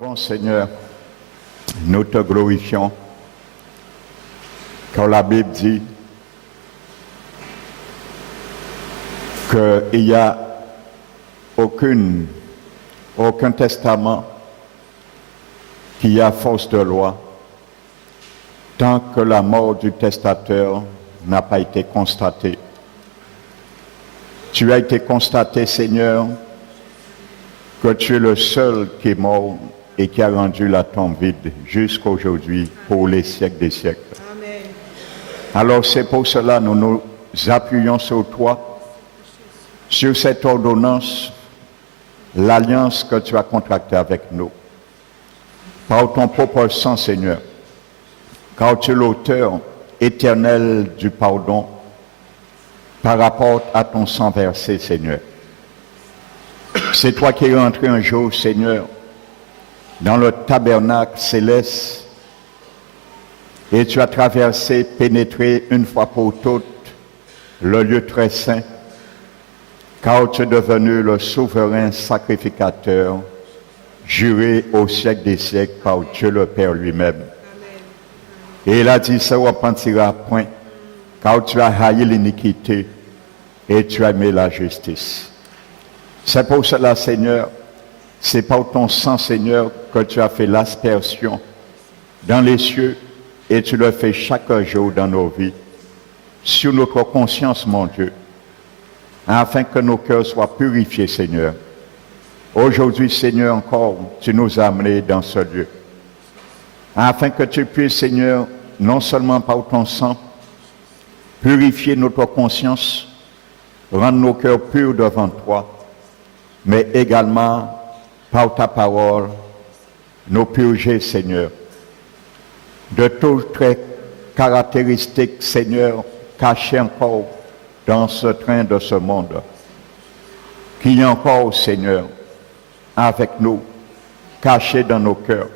Bon Seigneur, nous te glorifions, car la Bible dit qu'il n'y a aucun testament qui a force de loi tant que la mort du testateur n'a pas été constatée. Tu as été constaté, Seigneur, que tu es le seul qui est mort et qui a rendu la tombe vide jusqu'à aujourd'hui pour les siècles des siècles. Amen. Alors c'est pour cela que nous nous appuyons sur toi, sur cette ordonnance, l'alliance que tu as contractée avec nous. Par ton propre sang, Seigneur, car tu es l'auteur éternel du pardon par rapport à ton sang versé, Seigneur. C'est toi qui es rentré un jour, Seigneur, dans le tabernacle céleste et tu as traversé, pénétré une fois pour toutes le lieu très saint, car tu es devenu le souverain sacrificateur, juré au siècle des siècles par Dieu le Père lui-même. Et il a dit, ça ne repentira point, car tu as haï l'iniquité et tu as aimé la justice. C'est pour cela, Seigneur, c'est par ton sang, Seigneur, que tu as fait l'aspersion dans les cieux et tu le fais chaque jour dans nos vies, sur notre conscience, mon Dieu, afin que nos cœurs soient purifiés, Seigneur. Aujourd'hui, Seigneur, encore, tu nous as amenés dans ce lieu, afin que tu puisses, Seigneur, non seulement par ton sang, purifier notre conscience, rendre nos cœurs purs devant toi, mais également, par ta parole, nous purger, Seigneur, de toutes les caractéristiques, Seigneur, cachées encore dans ce train de ce monde. Qu'il y ait encore, Seigneur, avec nous, cachées dans nos cœurs.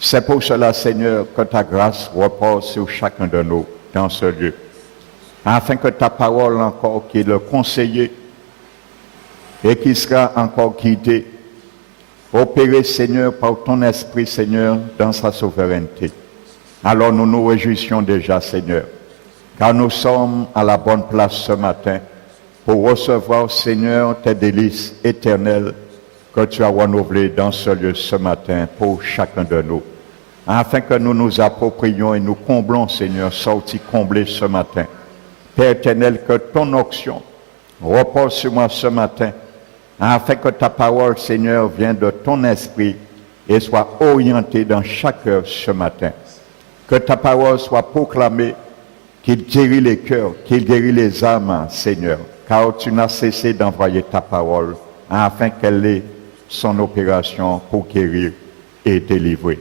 C'est pour cela, Seigneur, que ta grâce repose sur chacun de nous dans ce lieu. Afin que ta parole encore, qui est le conseiller, et qui sera encore guidé, opéré, Seigneur, par ton esprit, Seigneur, dans sa souveraineté. Alors nous nous réjouissons déjà, Seigneur, car nous sommes à la bonne place ce matin pour recevoir, Seigneur, tes délices éternelles que tu as renouvelées dans ce lieu ce matin pour chacun de nous, afin que nous nous approprions et nous comblons, Seigneur, sortis comblés ce matin. Père éternel, que ton onction repose sur moi ce matin, afin que ta parole, Seigneur, vienne de ton esprit et soit orientée dans chaque heure ce matin. Que ta parole soit proclamée, qu'il guérit les cœurs, qu'il guérit les âmes, Seigneur, car tu n'as cessé d'envoyer ta parole, afin qu'elle ait son opération pour guérir et délivrer.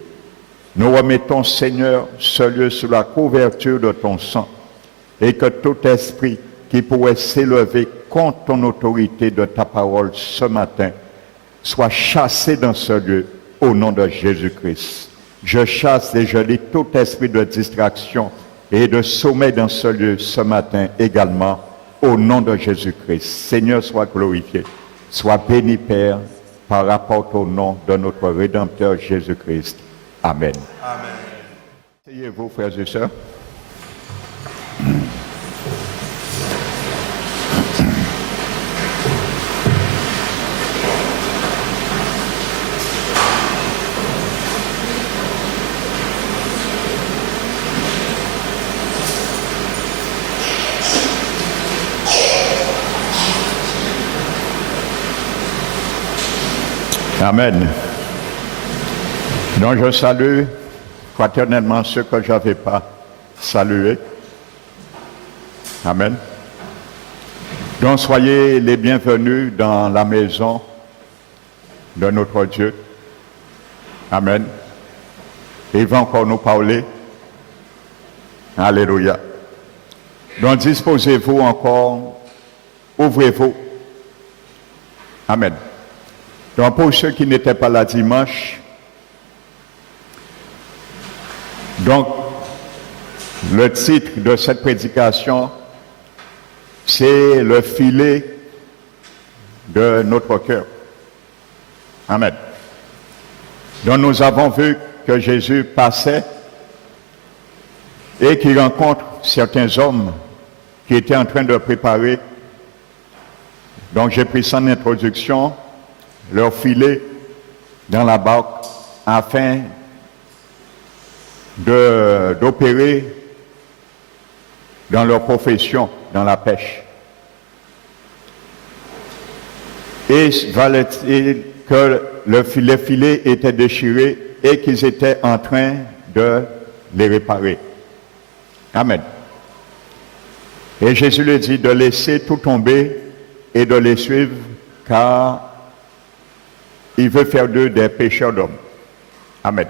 Nous remettons, Seigneur, ce lieu sous la couverture de ton sang, et que tout esprit qui pourrait s'élever contre ton autorité de ta parole ce matin soit chassé dans ce lieu au nom de Jésus-Christ. Je chasse et je lis tout esprit de distraction et de sommeil dans ce lieu ce matin également au nom de Jésus-Christ. Seigneur, sois glorifié, sois béni, Père, par rapport au nom de notre Rédempteur Jésus-Christ. Amen. Amen. Asseyez-vous, frères et sœurs. Amen. Donc je salue fraternellement ceux que je n'avais pas salués. Amen. Donc soyez les bienvenus dans la maison de notre Dieu. Amen. Il va encore nous parler. Alléluia. Donc disposez-vous encore, ouvrez-vous. Amen. Donc pour ceux qui n'étaient pas là dimanche, donc le titre de cette prédication, c'est le filet de notre cœur. Amen. dont nous avons vu que Jésus passait et qui rencontre certains hommes qui étaient en train de préparer. Donc j'ai pris son introduction, leur filet dans la barque afin d'opérer dans leur profession, dans la pêche. Et que les filets étaient déchirés et qu'ils étaient en train de les réparer. Amen. Et Jésus lui dit de laisser tout tomber et de les suivre, car il veut faire d'eux des pêcheurs d'hommes. Amen.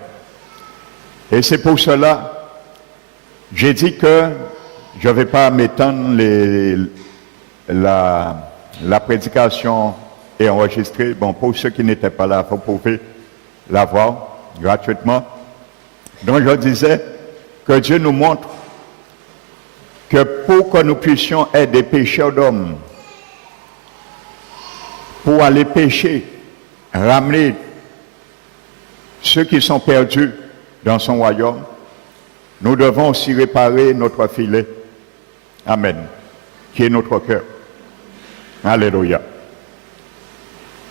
Et c'est pour cela, j'ai dit que je ne vais pas m'étendre, la prédication est enregistrée. Bon, pour ceux qui n'étaient pas là, vous pouvez la voir gratuitement. Donc je disais que Dieu nous montre que pour que nous puissions être des pêcheurs d'hommes, pour aller pêcher, ramener ceux qui sont perdus dans son royaume, nous devons aussi réparer notre filet. Amen. Qui est notre cœur. Alléluia.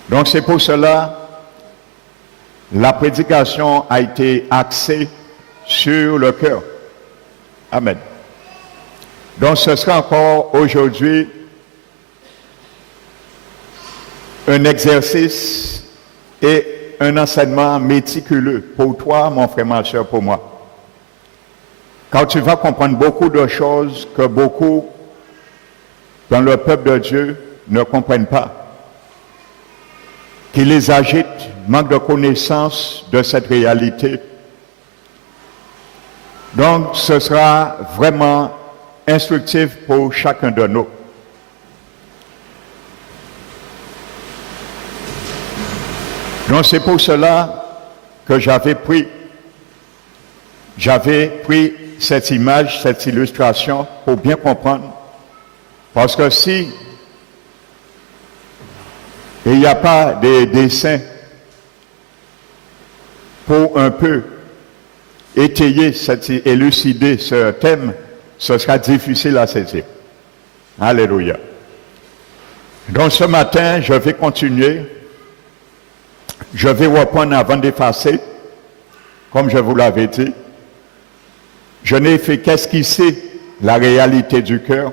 Donc c'est pour cela, la prédication a été axée sur le cœur. Amen. Donc ce sera encore aujourd'hui un exercice et un enseignement méticuleux pour toi, mon frère, ma soeur, pour moi. Car tu vas comprendre beaucoup de choses que beaucoup dans le peuple de Dieu ne comprennent pas, qui les agitent, manquent de connaissance de cette réalité. Donc ce sera vraiment instructif pour chacun de nous. Donc c'est pour cela que j'avais pris cette image, cette illustration pour bien comprendre. Parce que si il n'y a pas de dessin pour un peu étayer, élucider ce thème, ce sera difficile à saisir. Alléluia. Donc ce matin, je vais continuer. Je vais reprendre avant d'effacer, comme je vous l'avais dit. Je n'ai fait qu'esquisser la réalité du cœur.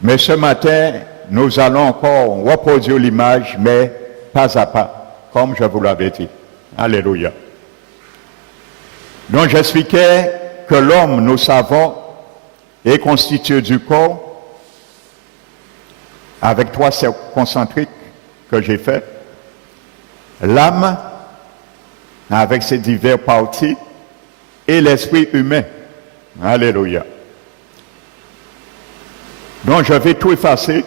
Mais ce matin, nous allons encore reproduire l'image, mais pas à pas, comme je vous l'avais dit. Alléluia. Donc j'expliquais que l'homme, nous savons, est constitué du corps avec 3 cercles concentriques que j'ai faits. L'âme, avec ses diverses parties, et l'esprit humain. Alléluia. Donc je vais tout effacer.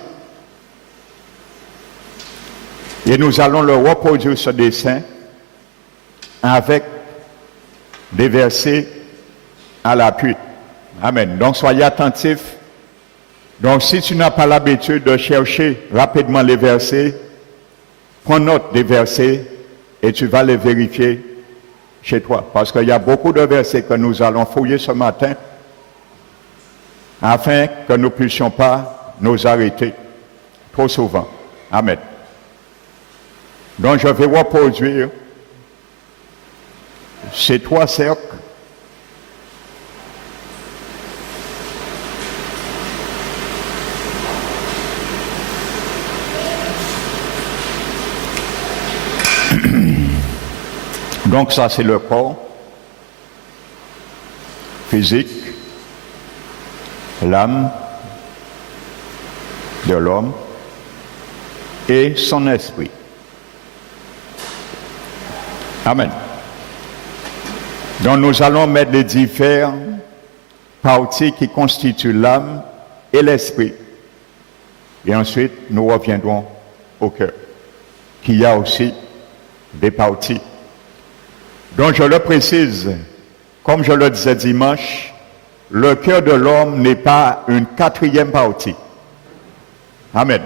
Et nous allons le reproduire ce dessin avec des versets à l'appui. Amen. Donc soyez attentifs. Donc si tu n'as pas l'habitude de chercher rapidement les versets, prends note des versets et tu vas les vérifier chez toi. Parce qu'il y a beaucoup de versets que nous allons fouiller ce matin afin que nous ne puissions pas nous arrêter trop souvent. Amen. Donc je vais reproduire ces 3 cercles. Donc ça c'est le corps physique, l'âme de l'homme et son esprit. Amen. Donc nous allons mettre les différentes parties qui constituent l'âme et l'esprit. Et ensuite nous reviendrons au cœur, qui a aussi des parties. Donc je le précise, comme je le disais dimanche, le cœur de l'homme n'est pas une 4e partie. Amen.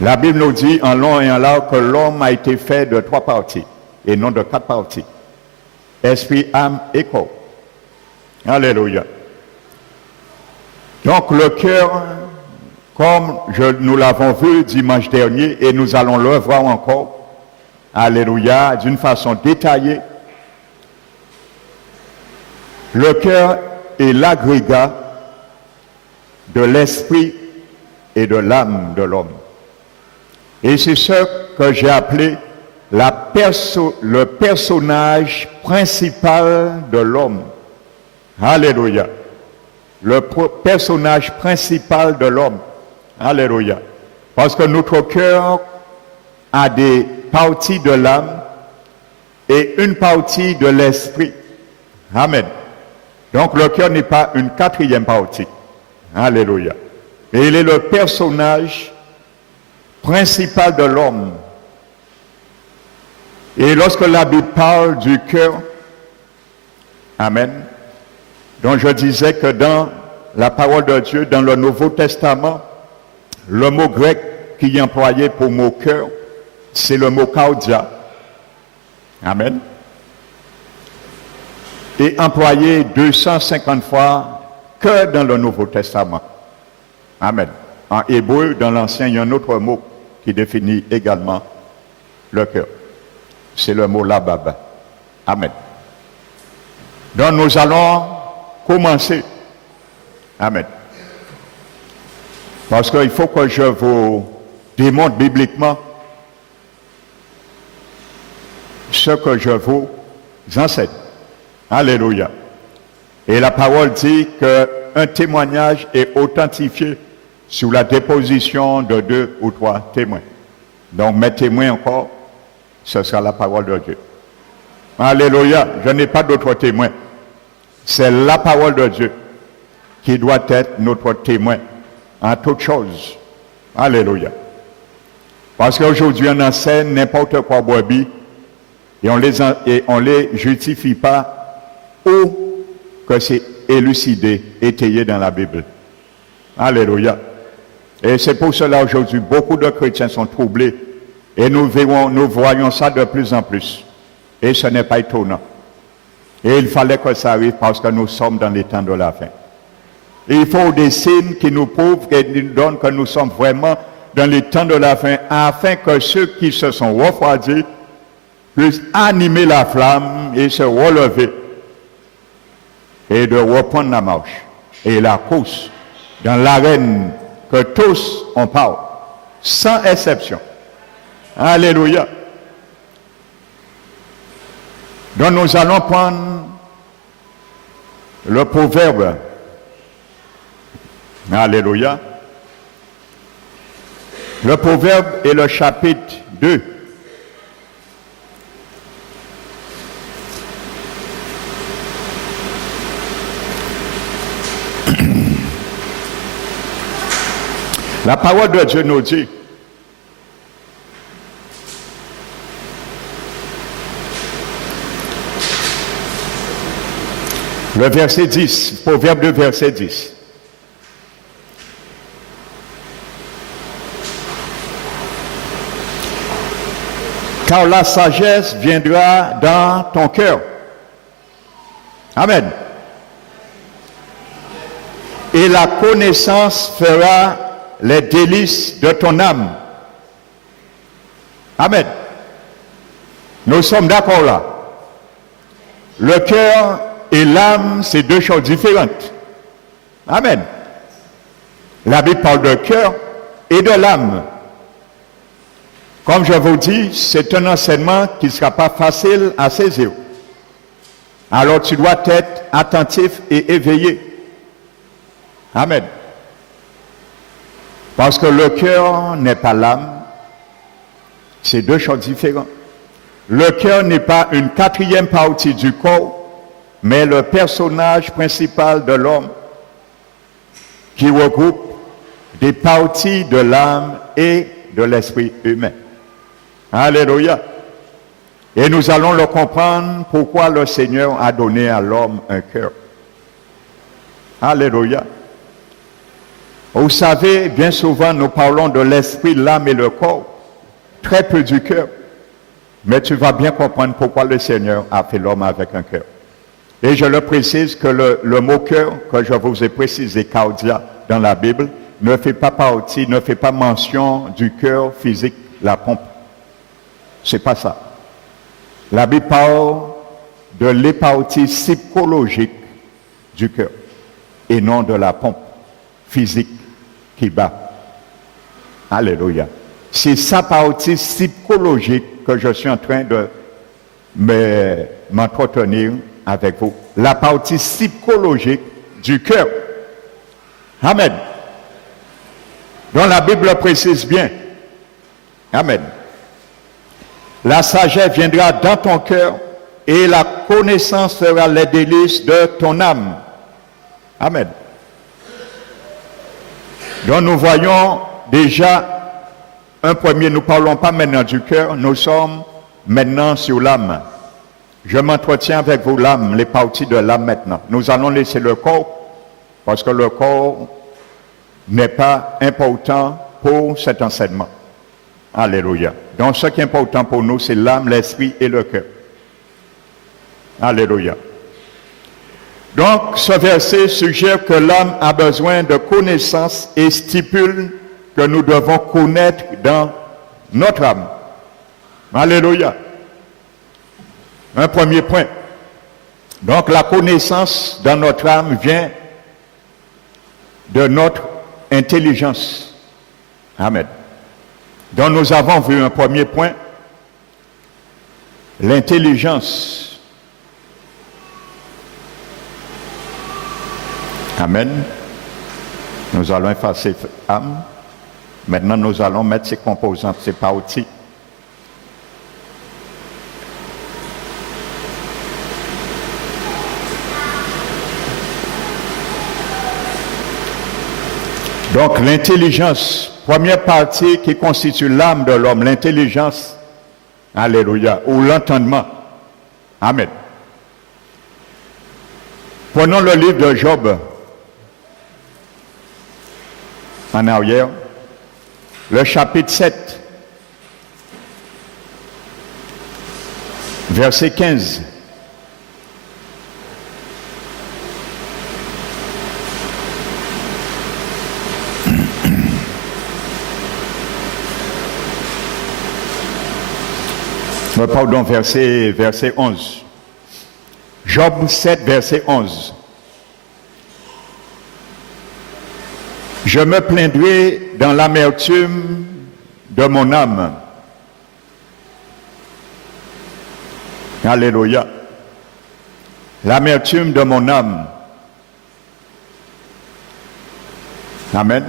La Bible nous dit en long et en large que l'homme a été fait de 3 parties. et non de 4 parties. Esprit, âme et corps. Alléluia. Donc le cœur, comme nous l'avons vu dimanche dernier, et nous allons le voir encore, alléluia, d'une façon détaillée, le cœur est l'agrégat de l'esprit et de l'âme de l'homme. Et c'est ce que j'ai appelé le personnage principal de l'homme. Alléluia. Le personnage principal de l'homme. Alléluia. Parce que notre cœur a des parties de l'âme et une partie de l'esprit. Amen. Donc le cœur n'est pas une 4e partie. Alléluia. Et il est le personnage principal de l'homme. Et lorsque la Bible parle du cœur, amen, donc je disais que dans la parole de Dieu, dans le Nouveau Testament, le mot grec qui est employé pour mot cœur, c'est le mot cardia. Amen. Et employé 250 fois que dans le Nouveau Testament. Amen. En hébreu, dans l'Ancien, il y a un autre mot qui définit également le cœur. C'est le mot labab. Amen. Donc nous allons commencer. Amen. Parce qu'il faut que je vous démontre bibliquement ce que je vous enseigne. Alléluia. Et la parole dit qu'un témoignage est authentifié sous la déposition de 2 ou 3 témoins. Donc mes témoins encore, ce sera la parole de Dieu. Alléluia. Je n'ai pas d'autres témoins. C'est la parole de Dieu qui doit être notre témoin en toutes choses. Alléluia. Parce qu'aujourd'hui on enseigne n'importe quoi brebis et on les justifie pas ou que c'est élucidé, étayé dans la Bible. Alléluia. Et c'est pour cela aujourd'hui, beaucoup de chrétiens sont troublés. Et nous voyons ça de plus en plus. Et ce n'est pas étonnant. Et il fallait que ça arrive parce que nous sommes dans les temps de la fin. Et il faut des signes qui nous prouvent, qui nous donnent que nous sommes vraiment dans les temps de la fin, afin que ceux qui se sont refroidis puissent animer la flamme et se relever et de reprendre la marche et la course dans l'arène que tous on parle, sans exception. Alléluia. Donc nous allons prendre le proverbe. Alléluia. Le proverbe est le chapitre 2. La parole de Dieu nous dit, le verset 10, proverbe 2, verset 10. Car la sagesse viendra dans ton cœur. Amen. Et la connaissance fera les délices de ton âme. Amen. Nous sommes d'accord là. Le cœur et l'âme, c'est 2 choses différentes. Amen. La Bible parle de cœur et de l'âme. Comme je vous dis, c'est un enseignement qui ne sera pas facile à saisir. Alors tu dois être attentif et éveillé. Amen. Parce que le cœur n'est pas l'âme. C'est 2 choses différentes. Le cœur n'est pas une 4e partie du corps, mais le personnage principal de l'homme qui regroupe des parties de l'âme et de l'esprit humain. Alléluia. Et nous allons le comprendre pourquoi le Seigneur a donné à l'homme un cœur. Alléluia. Vous savez, bien souvent nous parlons de l'esprit, l'âme et le corps, très peu du cœur. Mais tu vas bien comprendre pourquoi le Seigneur a fait l'homme avec un cœur. Et je le précise que le mot cœur, que je vous ai précisé, cardia, dans la Bible, ne fait pas mention du cœur physique, la pompe. C'est pas ça. La Bible parle de l'épartie psychologique du cœur et non de la pompe physique qui bat. Alléluia. C'est sa partie psychologique que je suis en train de m'entretenir avec vous. La partie psychologique du cœur. Amen. Donc la Bible précise bien. Amen. La sagesse viendra dans ton cœur et la connaissance sera les délices de ton âme. Amen. Donc nous voyons déjà un premier, nous ne parlons pas maintenant du cœur, nous sommes maintenant sur l'âme. Je m'entretiens avec vous l'âme, les parties de l'âme maintenant. Nous allons laisser le corps, parce que le corps n'est pas important pour cet enseignement. Alléluia. Donc ce qui est important pour nous, c'est l'âme, l'esprit et le cœur. Alléluia. Donc ce verset suggère que l'âme a besoin de connaissances et stipule que nous devons connaître dans notre âme. Alléluia. Un premier point. Donc la connaissance dans notre âme vient de notre intelligence. Amen. Donc nous avons vu un premier point, l'intelligence. Amen. Nous allons effacer âme. Maintenant, nous allons mettre ces composantes, ces parties. Donc, l'intelligence, première partie qui constitue l'âme de l'homme, l'intelligence, alléluia, ou l'entendement. Amen. Prenons le livre de Job en arrière. Le chapitre 7, verset 15. Pardon, verset 11. Job 7, verset 11. Je me plaindrai dans l'amertume de mon âme. Alléluia. L'amertume de mon âme. Amen.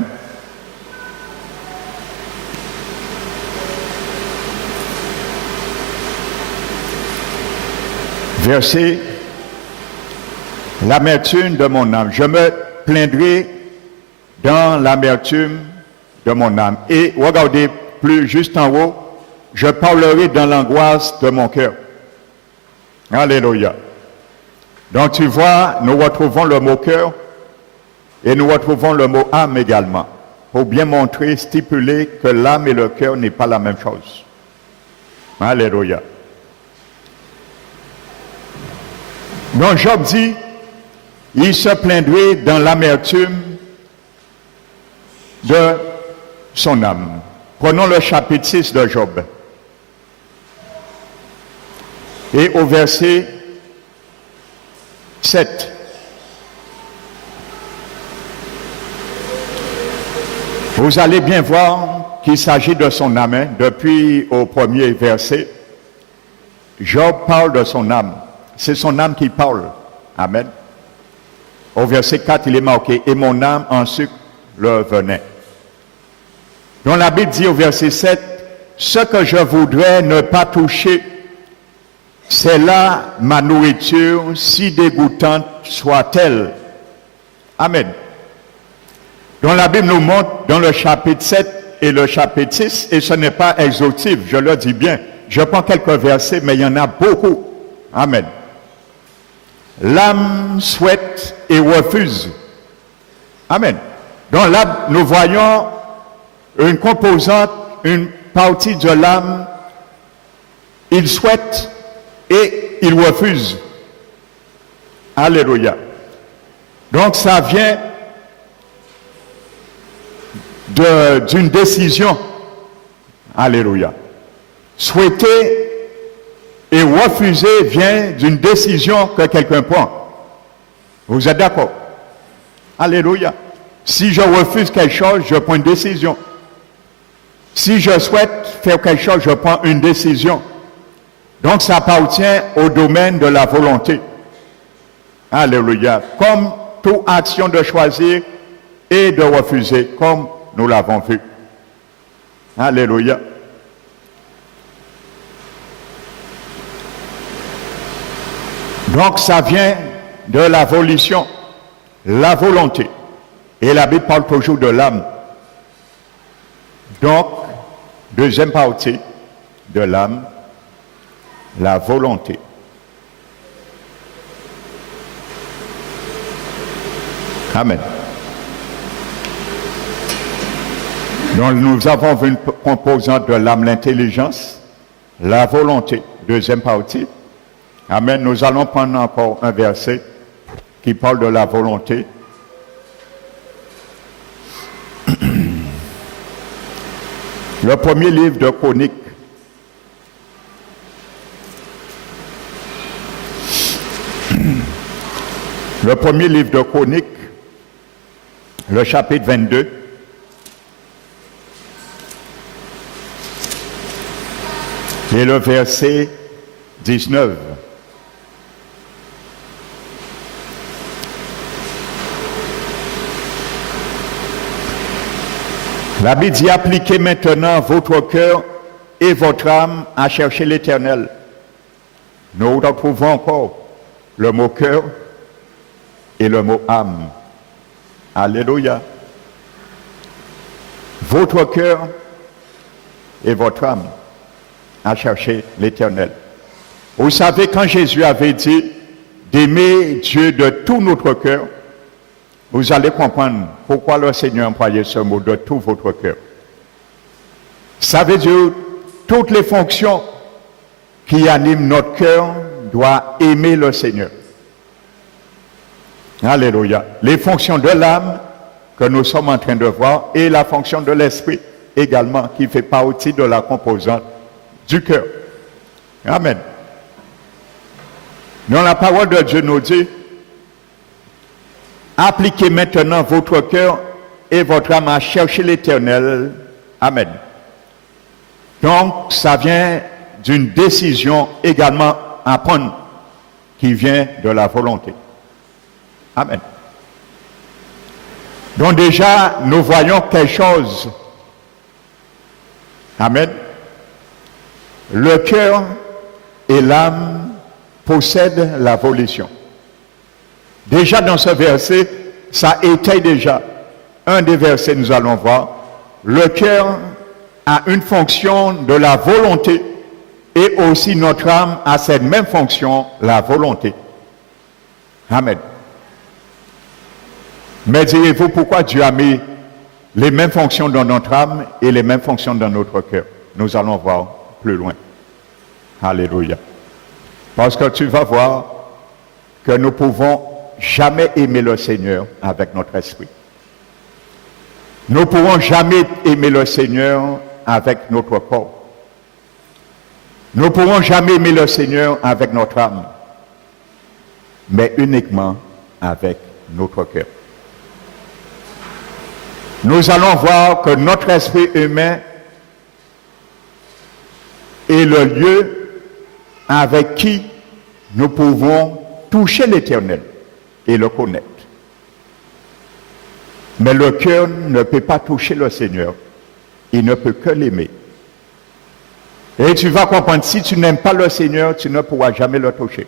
Verset, l'amertume de mon âme. Je me plaindrai dans l'amertume de mon âme. Et regardez plus juste en haut, je parlerai dans l'angoisse de mon cœur. Alléluia. Donc tu vois, nous retrouvons le mot cœur et nous retrouvons le mot âme également, pour bien montrer, stipuler que l'âme et le cœur n'est pas la même chose. Alléluia. Donc Job dit, il se plaindrait dans l'amertume de son âme. Prenons le chapitre 6 de Job. Et au verset 7. Vous allez bien voir qu'il s'agit de son âme. Hein? Depuis au premier verset, Job parle de son âme. C'est son âme qui parle. Amen. Au verset 4, il est marqué, et mon âme ensuite le venait. Donc la Bible dit au verset 7, ce que je voudrais ne pas toucher, c'est là ma nourriture, si dégoûtante soit-elle. Amen. Donc la Bible nous montre dans le chapitre 7 et le chapitre 6, et ce n'est pas exhaustif, je le dis bien. Je prends quelques versets, mais il y en a beaucoup. Amen. L'âme souhaite et refuse. Amen. Donc là, nous voyons une composante, une partie de l'âme il souhaite et il refuse. Alléluia. Donc ça vient d'une décision. Alléluia. Souhaiter et refuser vient d'une décision que quelqu'un prend. Vous êtes d'accord? Alléluia. Si je refuse quelque chose, je prends une décision. Si je souhaite faire quelque chose, je prends une décision. Donc ça appartient au domaine de la volonté. Alléluia. Comme toute action de choisir et de refuser, comme nous l'avons vu. Alléluia. Donc ça vient de la volition, la volonté. Et la Bible parle toujours de l'âme. Donc, deuxième partie de l'âme, la volonté. Amen. Donc nous avons vu une composante de l'âme, l'intelligence, la volonté, deuxième partie. Amen. Nous allons prendre encore un verset qui parle de la volonté. Le premier livre de Chroniques. Le premier livre de Chroniques, le chapitre 22. Et le verset 19. La Bible dit, appliquez maintenant votre cœur et votre âme à chercher l'Éternel. Nous retrouvons encore le mot cœur et le mot âme. Alléluia. Votre cœur et votre âme à chercher l'Éternel. Vous savez, quand Jésus avait dit d'aimer Dieu de tout notre cœur, vous allez comprendre pourquoi le Seigneur a employé ce mot de tout votre cœur. Ça veut dire toutes les fonctions qui animent notre cœur doivent aimer le Seigneur. Alléluia. Les fonctions de l'âme que nous sommes en train de voir et la fonction de l'esprit également qui fait partie de la composante du cœur. Amen. Dans la parole de Dieu nous dit, appliquez maintenant votre cœur et votre âme à chercher l'Éternel. Amen. Donc, ça vient d'une décision également à prendre qui vient de la volonté. Amen. Donc déjà, nous voyons quelque chose. Amen. Le cœur et l'âme possèdent la volition. Déjà dans ce verset, ça étaye déjà un des versets nous allons voir. Le cœur a une fonction de la volonté et aussi notre âme a cette même fonction, la volonté. Amen. Mais direz-vous pourquoi Dieu a mis les mêmes fonctions dans notre âme et les mêmes fonctions dans notre cœur? Nous allons voir plus loin. Alléluia. Parce que tu vas voir que nous pouvons jamais aimer le Seigneur avec notre esprit. Nous ne pourrons jamais aimer le Seigneur avec notre corps. Nous ne pourrons jamais aimer le Seigneur avec notre âme, mais uniquement avec notre cœur. Nous allons voir que notre esprit humain est le lieu avec qui nous pouvons toucher l'Éternel et le connaître. Mais le cœur ne peut pas toucher le Seigneur. Il ne peut que l'aimer. Et tu vas comprendre, si tu n'aimes pas le Seigneur, tu ne pourras jamais le toucher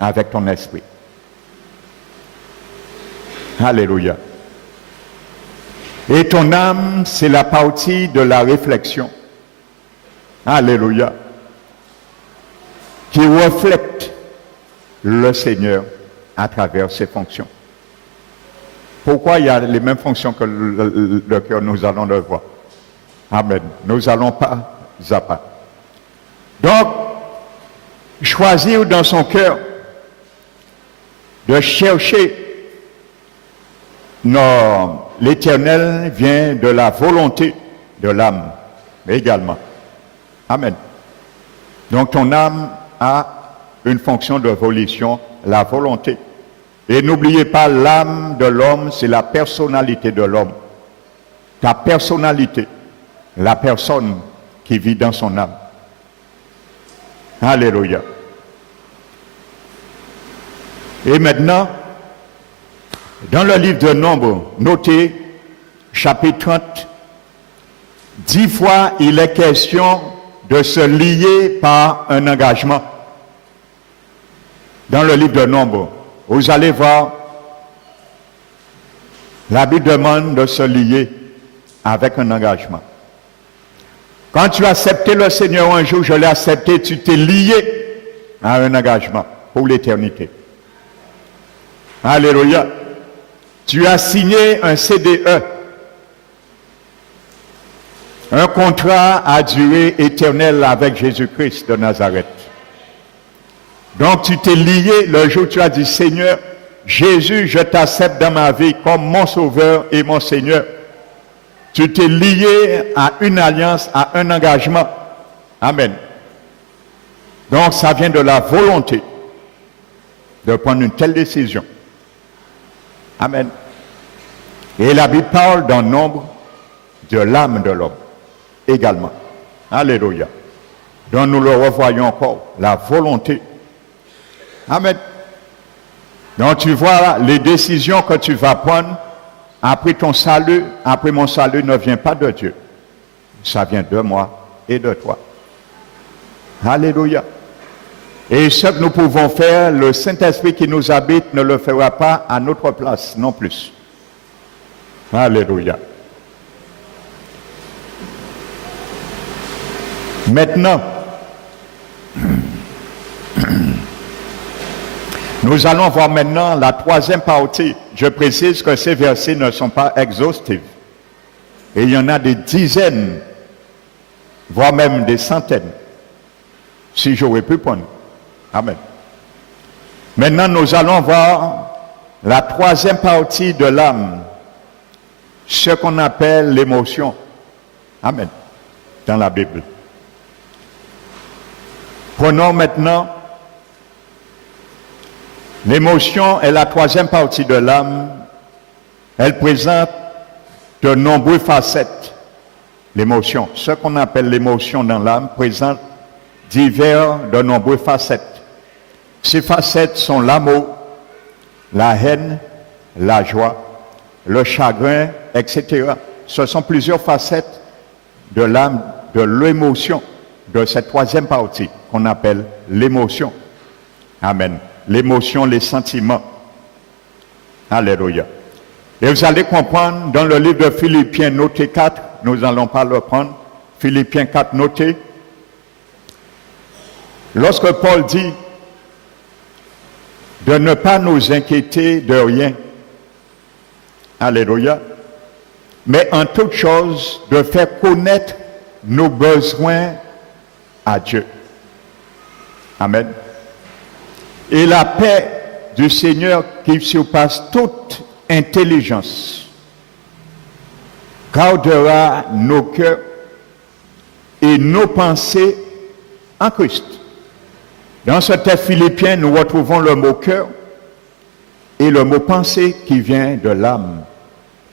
avec ton esprit. Alléluia. Et ton âme, c'est la partie de la réflexion. Alléluia. Qui reflète le Seigneur à travers ses fonctions. Pourquoi il y a les mêmes fonctions que le cœur, nous allons le voir. Amen. Nous allons pas à pas. Donc, choisir dans son cœur de chercher l'Éternel vient de la volonté de l'âme également. Amen. Donc ton âme a une fonction de volition, la volonté. Et n'oubliez pas, l'âme de l'homme, c'est la personnalité de l'homme. Ta personnalité, la personne qui vit dans son âme. Alléluia. Et maintenant, dans le livre de Nombres, notez, chapitre 30, 10 fois il est question de se lier par un engagement. Dans le livre de Nombres, vous allez voir, la Bible demande de se lier avec un engagement. Quand tu as accepté le Seigneur un jour, je l'ai accepté, tu t'es lié à un engagement pour l'éternité. Alléluia. Tu as signé un CDE, un contrat à durée éternelle avec Jésus-Christ de Nazareth. Donc tu t'es lié le jour où tu as dit, Seigneur, Jésus, je t'accepte dans ma vie comme mon Sauveur et mon Seigneur. Tu t'es lié à une alliance, à un engagement. Amen. Donc ça vient de la volonté de prendre une telle décision. Amen. Et la Bible parle dans Nombre de l'âme de l'homme également. Alléluia. Donc nous le revoyons encore, la volonté. Amen. Donc tu vois les décisions que tu vas prendre après ton salut, après mon salut ne vient pas de Dieu. Ça vient de moi et de toi. Alléluia. Et ce que nous pouvons faire, le Saint-Esprit qui nous habite ne le fera pas à notre place non plus. Alléluia. Maintenant, nous allons voir maintenant la troisième partie. Je précise que ces versets ne sont pas exhaustifs. Et il y en a des dizaines, voire même des centaines, si j'aurais pu prendre. Amen. Maintenant, nous allons voir la troisième partie de l'âme, ce qu'on appelle l'émotion. Amen. Dans la Bible. Prenons maintenant l'émotion est la troisième partie de l'âme. Elle présente de nombreuses facettes. L'émotion, ce qu'on appelle l'émotion dans l'âme, présente de nombreuses facettes. Ces facettes sont l'amour, la haine, la joie, le chagrin, etc. Ce sont plusieurs facettes de l'âme, de l'émotion, de cette troisième partie qu'on appelle l'émotion. Amen. L'émotion, les sentiments. Alléluia. Et vous allez comprendre dans le livre de Philippiens, noté 4, nous n'allons pas le prendre. Philippiens 4, noté. Lorsque Paul dit de ne pas nous inquiéter de rien. Alléluia. Mais en toute chose, de faire connaître nos besoins à Dieu. Amen. Et la paix du Seigneur qui surpasse toute intelligence gardera nos cœurs et nos pensées en Christ. Dans ce texte philippien, nous retrouvons le mot cœur et le mot pensée qui vient de l'âme,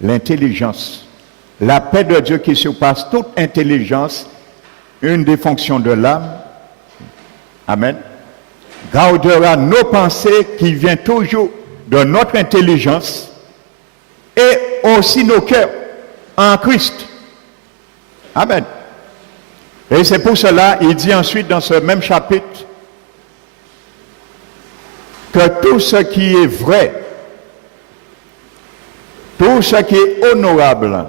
l'intelligence. La paix de Dieu qui surpasse toute intelligence, une des fonctions de l'âme, amen, gardera nos pensées qui viennent toujours de notre intelligence et aussi nos cœurs en Christ. Amen. Et c'est pour cela, il dit ensuite dans ce même chapitre, que tout ce qui est vrai, tout ce qui est honorable,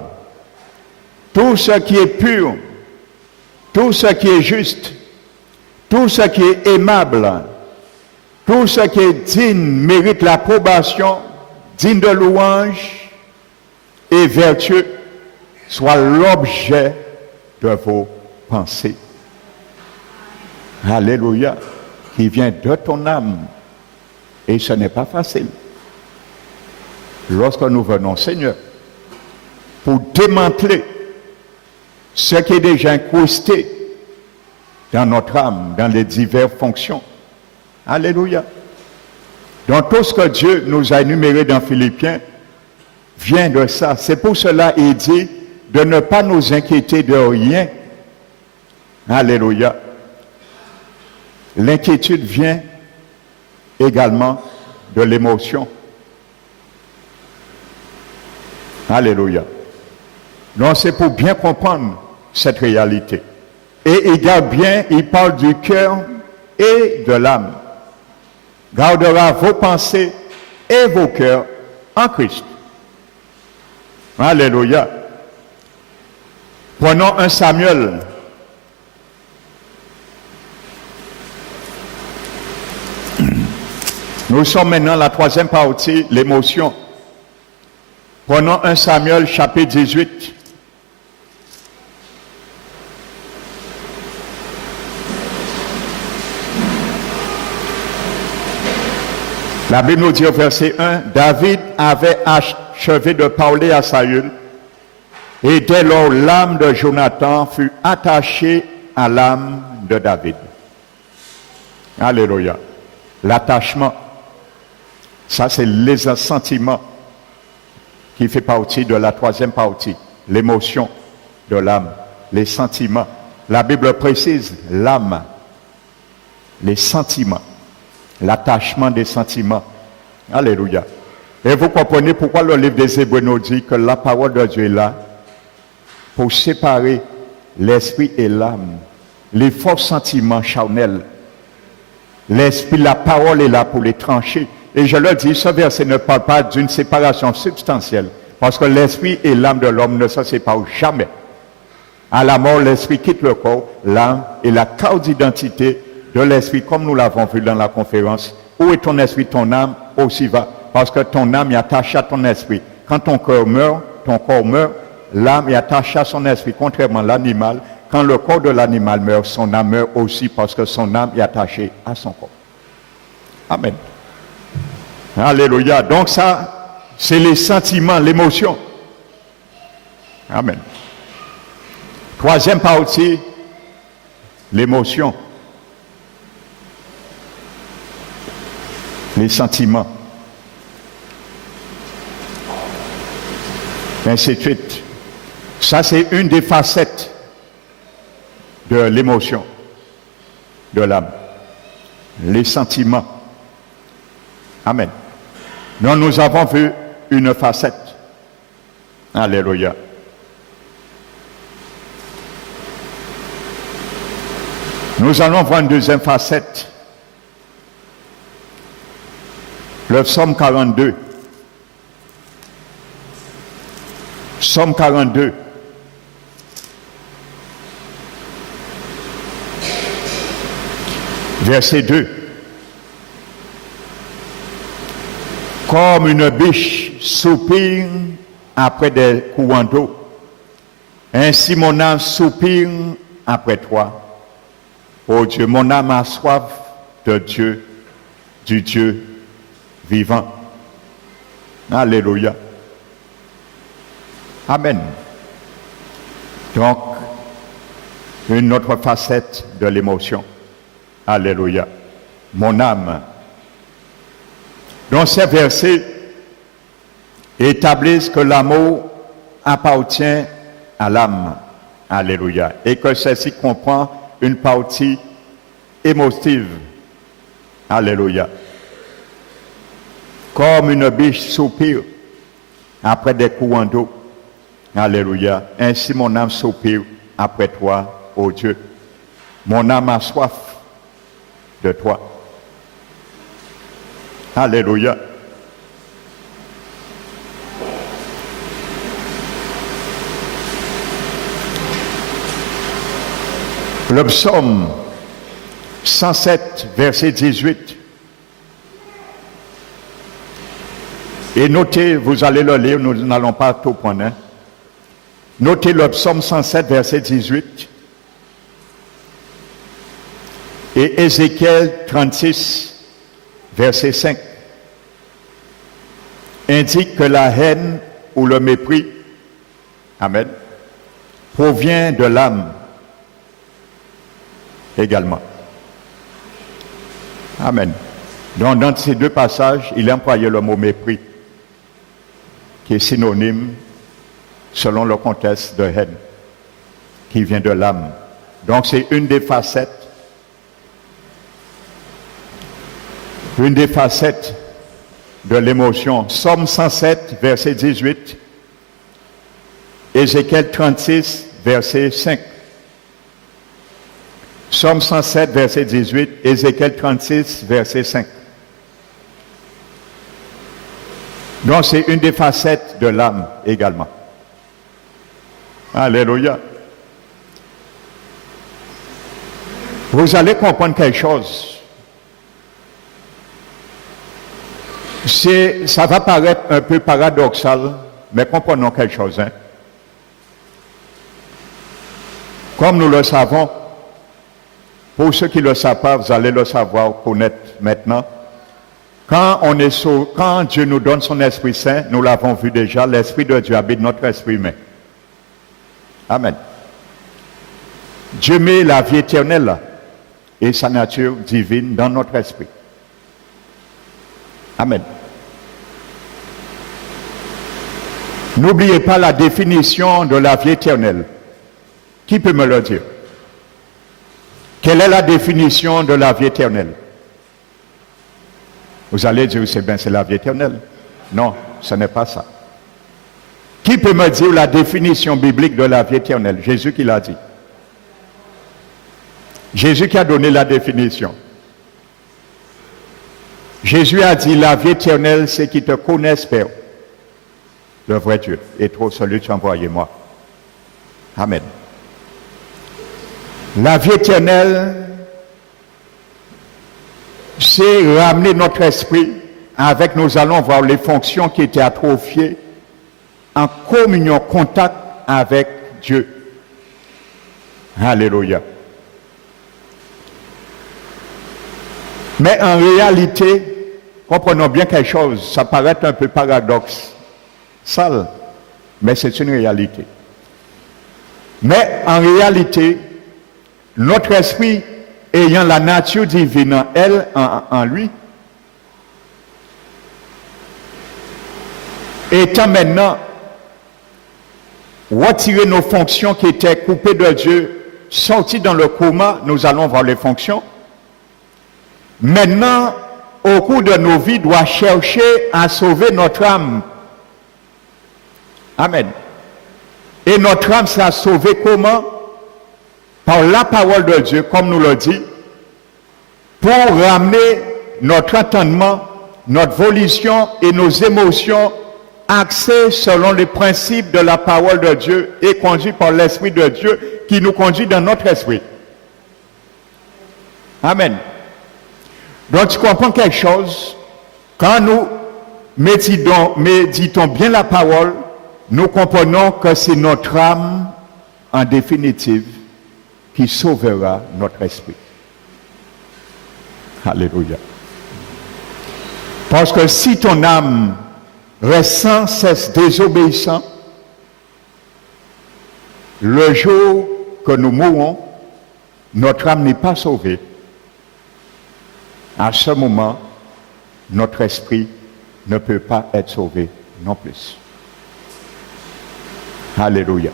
tout ce qui est pur, tout ce qui est juste, tout ce qui est aimable, tout ce qui est digne mérite l'approbation, digne de louange et vertueux, soit l'objet de vos pensées. Alléluia. qui vient de ton âme. Et ce n'est pas facile. Lorsque nous venons, Seigneur, pour démanteler ce qui est déjà incrusté dans notre âme, dans les diverses fonctions. Alléluia. Donc tout ce que Dieu nous a énuméré dans Philippiens vient de ça. C'est pour cela qu'il dit de ne pas nous inquiéter de rien. Alléluia. L'inquiétude vient également de l'émotion. Alléluia. Donc c'est pour bien comprendre cette réalité. Et il garde bien, il parle du cœur et de l'âme. Gardera vos pensées et vos cœurs en Christ. Alléluia. Prenons 1 Samuel. Nous sommes maintenant à la troisième partie, l'émotion. Prenons 1 Samuel chapitre 18. La Bible nous dit au verset 1, David avait achevé de parler à Saül, et dès lors l'âme de Jonathan fut attachée à l'âme de David. Alléluia. L'attachement, ça c'est les sentiments qui fait partie de la troisième partie, l'émotion de l'âme, les sentiments. La Bible précise l'âme, les sentiments, l'attachement des sentiments. Alléluia. Et vous comprenez pourquoi le livre des Hébreux nous dit que la parole de Dieu est là pour séparer l'esprit et l'âme, les forts sentiments charnels. L'esprit, la parole est là pour les trancher. Et je le dis, ce verset ne parle pas d'une séparation substantielle, parce que l'esprit et l'âme de l'homme ne se séparent jamais. À la mort, l'esprit quitte le corps, l'âme est la carte d'identité de l'esprit, comme nous l'avons vu dans la conférence. Où est ton esprit, ton âme aussi va, parce que ton âme est attachée à ton esprit. Quand ton corps meurt, l'âme est attachée à son esprit, contrairement à l'animal. Quand le corps de l'animal meurt, son âme meurt aussi, parce que son âme est attachée à son corps. Amen. Alléluia. Donc ça, c'est les sentiments, l'émotion. Amen. Troisième partie, l'émotion. Les sentiments. Ainsi de suite. Ça, c'est une des facettes de l'émotion de l'âme. Les sentiments. Amen. Donc nous avons vu une facette. Alléluia. Nous allons voir une deuxième facette. Le psaume 42. Psaume 42. Verset 2. Comme une biche soupire après des courants d'eau, ainsi mon âme soupire après toi. Ô Dieu, mon âme a soif de Dieu, du Dieu vivant. Alléluia. Amen. Donc, une autre facette de l'émotion. Alléluia. Mon âme. Donc ces versets établissent que l'amour appartient à l'âme. Alléluia. Et que ceci comprend une partie émotive. Alléluia. Comme une biche soupire après des courants d'eau. Alléluia. Ainsi mon âme soupire après toi, ô Dieu. Mon âme a soif de toi. Alléluia. Le psaume 107, verset 18. Et notez, vous allez le lire, nous n'allons pas tout prendre. Hein. Notez le psaume 107, verset 18. Et Ézéchiel 36, verset 5, indique que la haine ou le mépris, amen, provient de l'âme également. Amen. Donc, dans ces deux passages, il employait le mot mépris, qui est synonyme, selon le contexte, de haine, qui vient de l'âme. Donc, c'est une des facettes de l'émotion. Psaume 107, verset 18, Ézéchiel 36, verset 5. Psaume 107, verset 18, Ézéchiel 36, verset 5. Donc, c'est une des facettes de l'âme également. Alléluia. Vous allez comprendre quelque chose. Ça va paraître un peu paradoxal, mais comprenons quelque chose. Hein? Comme nous le savons, pour ceux qui ne le savent pas, vous allez le savoir, connaître maintenant. Quand Dieu nous donne son Esprit Saint, nous l'avons vu déjà, l'Esprit de Dieu habite notre esprit humain. Amen. Dieu met la vie éternelle et sa nature divine dans notre esprit. Amen. N'oubliez pas la définition de la vie éternelle. Qui peut me le dire? Quelle est la définition de la vie éternelle? Vous allez dire, c'est bien, c'est la vie éternelle. Non, ce n'est pas ça. Qui peut me dire la définition biblique de la vie éternelle? Jésus qui l'a dit. Jésus qui a donné la définition. Jésus a dit, la vie éternelle, c'est qu'ils te connaissent, Père, le vrai Dieu, et toi, celui que tu as envoyé moi. Amen. La vie éternelle, c'est ramener notre esprit avec, nous allons voir les fonctions qui étaient atrophiées, en communion, contact avec Dieu. Alléluia. Mais en réalité, comprenons bien quelque chose, ça paraît un peu paradoxal, mais c'est une réalité. Mais en réalité, notre esprit ayant la nature divine, elle, en lui, étant maintenant retirer nos fonctions qui étaient coupées de Dieu, sorties dans le coma, nous allons voir les fonctions. Maintenant, au cours de nos vies, doit chercher à sauver notre âme. Amen. Et notre âme sera sauvée comment? Par la parole de Dieu, comme nous le dit, pour ramener notre entendement, notre volition et nos émotions axées selon les principes de la parole de Dieu et conduits par l'Esprit de Dieu qui nous conduit dans notre esprit. Amen. Donc tu comprends quelque chose? Quand nous méditons bien la parole, nous comprenons que c'est notre âme, en définitive, qui sauvera notre esprit. Alléluia. Parce que si ton âme reste sans cesse désobéissant, le jour que nous mourrons, notre âme n'est pas sauvée. À ce moment, notre esprit ne peut pas être sauvé non plus. Alléluia.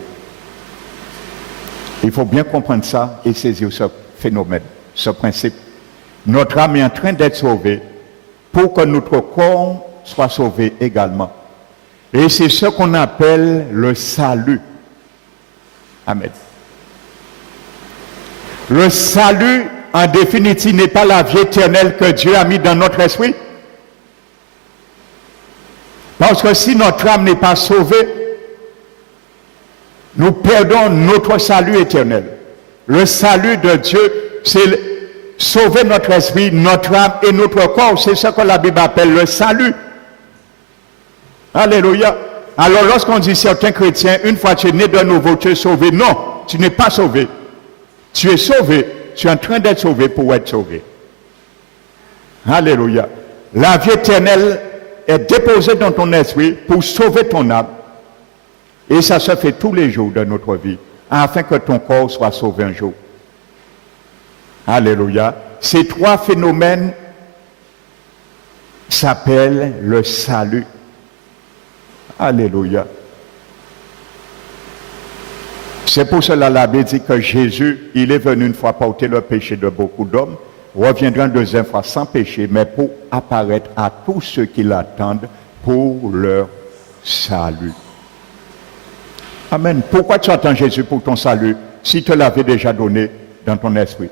Il faut bien comprendre ça et saisir ce phénomène, ce principe. Notre âme est en train d'être sauvée pour que notre corps soit sauvé également. Et c'est ce qu'on appelle le salut. Amen. Le salut, en définitive, n'est pas la vie éternelle que Dieu a mis dans notre esprit. Parce que si notre âme n'est pas sauvée, nous perdons notre salut éternel. Le salut de Dieu, c'est sauver notre esprit, notre âme et notre corps. C'est ce que la Bible appelle le salut. Alléluia. Alors lorsqu'on dit certains chrétiens, une fois tu es né de nouveau, tu es sauvé. Non, tu n'es pas sauvé. Tu es sauvé Tu es en train d'être sauvé pour être sauvé. Alléluia. La vie éternelle est déposée dans ton esprit pour sauver ton âme. Et ça se fait tous les jours de notre vie, afin que ton corps soit sauvé un jour. Alléluia. Ces trois phénomènes s'appellent le salut. Alléluia. C'est pour cela la Bible dit que Jésus, il est venu une fois porter le péché de beaucoup d'hommes, reviendra une deuxième fois sans péché, mais pour apparaître à tous ceux qui l'attendent pour leur salut. Amen. Pourquoi tu attends Jésus pour ton salut si tu l'avais déjà donné dans ton esprit?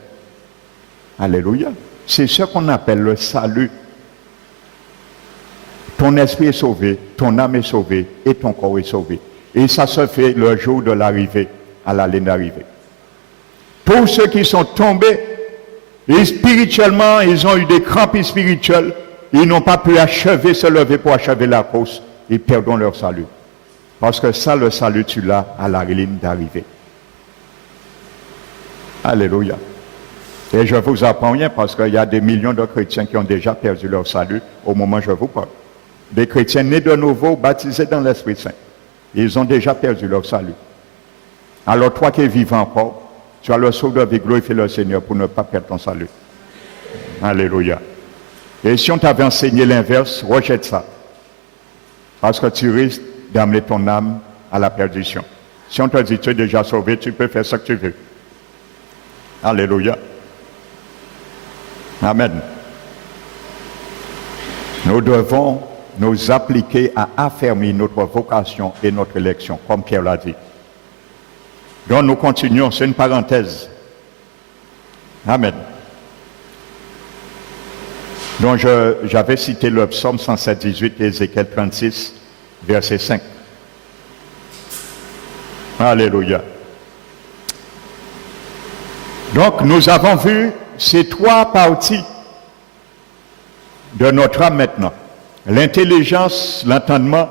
Alléluia. C'est ce qu'on appelle le salut. Ton esprit est sauvé, ton âme est sauvée et ton corps est sauvé. Et ça se fait le jour de l'arrivée, à la ligne d'arrivée. Tous ceux qui sont tombés, et spirituellement, ils ont eu des crampes spirituelles, ils n'ont pas pu se lever pour achever la course, ils perdront leur salut. Parce que ça, le salut, tu l'as à la ligne d'arrivée. Alléluia. Et je vous apprends rien parce qu'il y a des millions de chrétiens qui ont déjà perdu leur salut au moment où je vous parle. Des chrétiens nés de nouveau, baptisés dans l'Esprit Saint. Ils ont déjà perdu leur salut. Alors toi qui es vivant encore, tu as le sceau de vie, glorifier le Seigneur pour ne pas perdre ton salut. Alléluia. Et si on t'avait enseigné l'inverse, rejette ça. Parce que tu risques d'amener ton âme à la perdition. Si on te dit tu es déjà sauvé, tu peux faire ce que tu veux. Alléluia. Amen. Nous devons nous appliquer à affermir notre vocation et notre élection, comme Pierre l'a dit. Donc nous continuons, c'est une parenthèse. Amen. Donc j'avais cité le psaume 107, 18 et Ézéchiel 36, verset 5. Alléluia. Donc nous avons vu ces trois parties de notre âme maintenant. L'intelligence, l'entendement,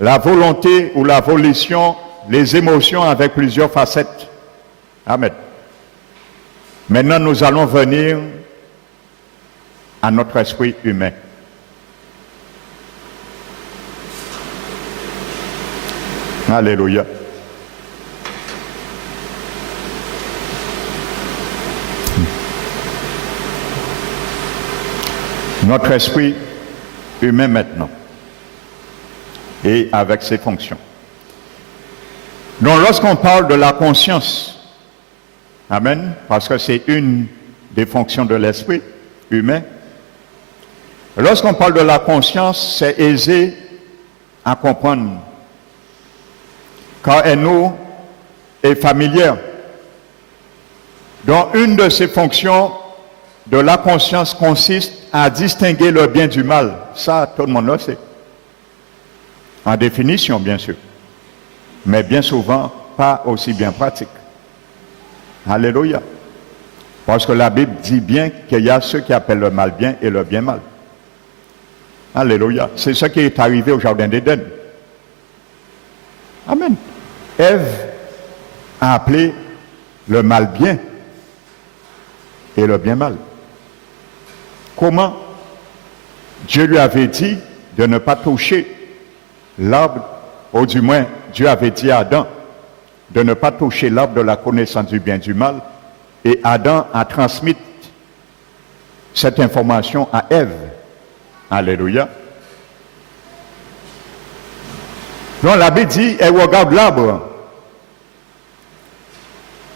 la volonté ou la volition, les émotions avec plusieurs facettes. Amen. Maintenant, nous allons venir à notre esprit humain. Alléluia. Notre esprit humain maintenant, et avec ses fonctions. Donc lorsqu'on parle de la conscience, amen, parce que c'est une des fonctions de l'esprit humain, lorsqu'on parle de la conscience, c'est aisé à comprendre, car elle nous est familière. Donc une de ses fonctions de la conscience consiste à distinguer le bien du mal. Ça, tout le monde le sait. En définition, bien sûr. Mais bien souvent, pas aussi bien pratique. Alléluia. Parce que la Bible dit bien qu'il y a ceux qui appellent le mal bien et le bien mal. Alléluia. C'est ce qui est arrivé au jardin d'Éden. Amen. Ève a appelé le mal bien et le bien mal. Comment? Dieu lui avait dit de ne pas toucher l'arbre, ou du moins Dieu avait dit à Adam de ne pas toucher l'arbre de la connaissance du bien et du mal, et Adam a transmis cette information à Ève. Alléluia. Donc la Bible dit, elle regarde l'arbre.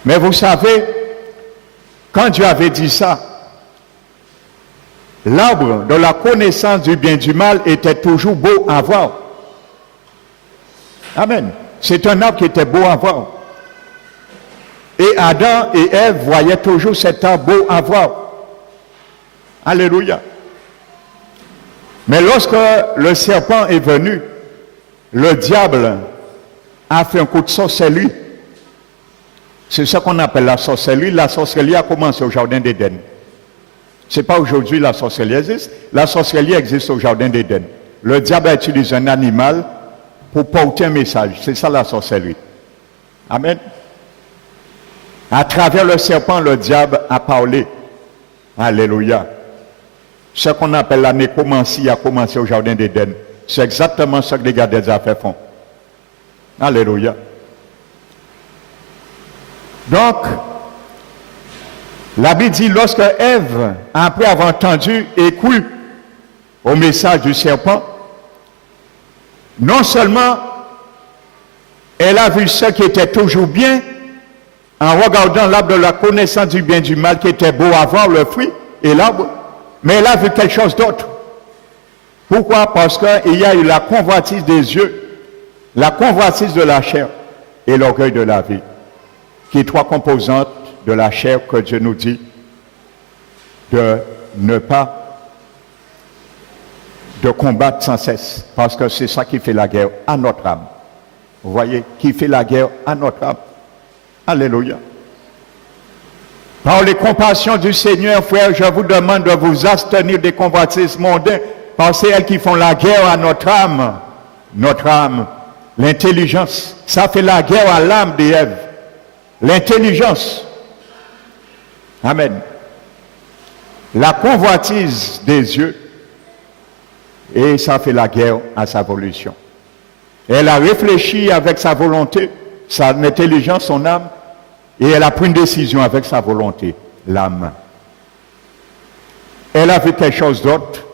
Mais vous savez, quand Dieu avait dit ça, l'arbre de la connaissance du bien et du mal était toujours beau à voir. Amen. C'est un arbre qui était beau à voir. Et Adam et Ève voyaient toujours cet arbre beau à voir. Alléluia. Mais lorsque le serpent est venu, le diable a fait un coup de sorcellerie. C'est ce qu'on appelle la sorcellerie. La sorcellerie a commencé au jardin d'Éden. Ce n'est pas aujourd'hui la sorcellerie existe. La sorcellerie existe au jardin d'Éden. Le diable a utilisé un animal pour porter un message. C'est ça la sorcellerie. Amen. À travers le serpent, le diable a parlé. Alléluia. Ce qu'on appelle la nécromancie a commencé au jardin d'Éden. C'est exactement ce que les gars des affaires font. Alléluia. Donc, la Bible dit, lorsque Ève, après avoir entendu et cru au message du serpent, non seulement elle a vu ce qui était toujours bien, en regardant l'arbre de la connaissance du bien et du mal qui était beau à voir, le fruit et l'arbre, mais elle a vu quelque chose d'autre. Pourquoi? Parce qu'il y a eu la convoitise des yeux, la convoitise de la chair et l'orgueil de la vie, qui est trois composantes de la chair que Dieu nous dit de ne pas de combattre sans cesse, parce que c'est ça qui fait la guerre à notre âme. Vous voyez, qui fait la guerre à notre âme. Alléluia. Par les compassions du Seigneur, frère, je vous demande de vous abstenir des convoitises mondaines, parce que c'est elles qui font la guerre à notre âme, l'intelligence. Ça fait la guerre à l'âme d'Ève. L'intelligence. Amen. La convoitise des yeux, et ça fait la guerre à sa volition. Elle a réfléchi avec sa volonté, sa intelligence, son âme, et elle a pris une décision avec sa volonté, l'âme. Elle a vu quelque chose d'autre,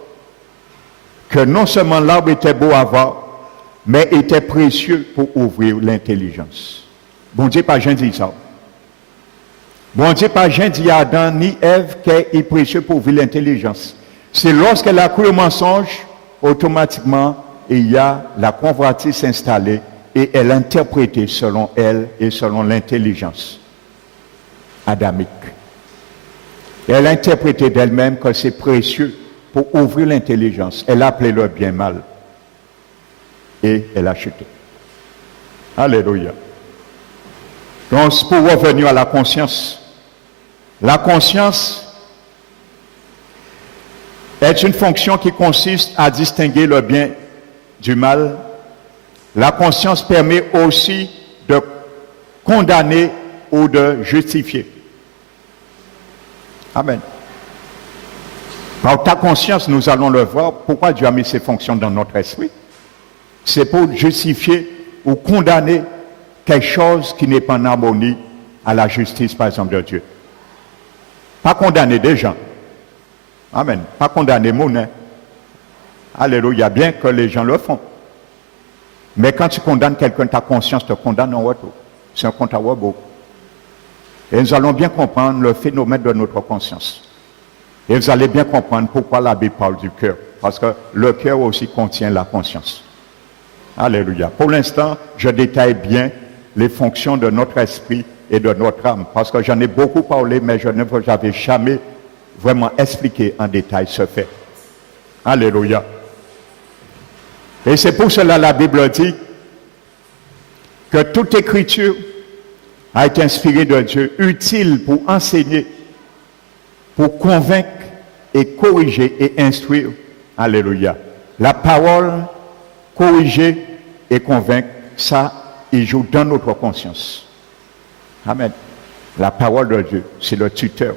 que non seulement l'arbre était beau à voir, mais était précieux pour ouvrir l'intelligence. Bon Dieu, pas jamais dit ça. Bon Dieu, pas jamais dit à Adam ni Ève qu'elle est précieux pour ouvrir l'intelligence. C'est lorsqu'elle a cru au mensonge, automatiquement, il y a la convoitise installée et elle a interprété selon elle et selon l'intelligence adamique. Elle a interprété d'elle-même que c'est précieux pour ouvrir l'intelligence. Elle a appelé le bien mal et elle a chuté. Alléluia. Donc, pour revenir à la conscience est une fonction qui consiste à distinguer le bien du mal. La conscience permet aussi de condamner ou de justifier. Amen. Par ta conscience, nous allons le voir, pourquoi Dieu a mis ces fonctions dans notre esprit. C'est pour justifier ou condamner quelque chose qui n'est pas en harmonie à la justice, par exemple, de Dieu. Pas condamner des gens. Amen. Pas condamner monnaie. Alléluia. Bien que les gens le font. Mais quand tu condamnes quelqu'un, ta conscience te condamne en retour. C'est un compte à rebours. Et nous allons bien comprendre le phénomène de notre conscience. Et vous allez bien comprendre pourquoi la Bible parle du cœur. Parce que le cœur aussi contient la conscience. Alléluia. Pour l'instant, je détaille bien les fonctions de notre esprit et de notre âme. Parce que j'en ai beaucoup parlé, mais je n'avais jamais vraiment expliqué en détail ce fait. Alléluia. Et c'est pour cela la Bible dit que toute écriture a été inspirée de Dieu, utile pour enseigner, pour convaincre et corriger et instruire. Alléluia. La parole, corriger et convaincre, ça, il joue dans notre conscience. Amen. La parole de Dieu, c'est le tuteur.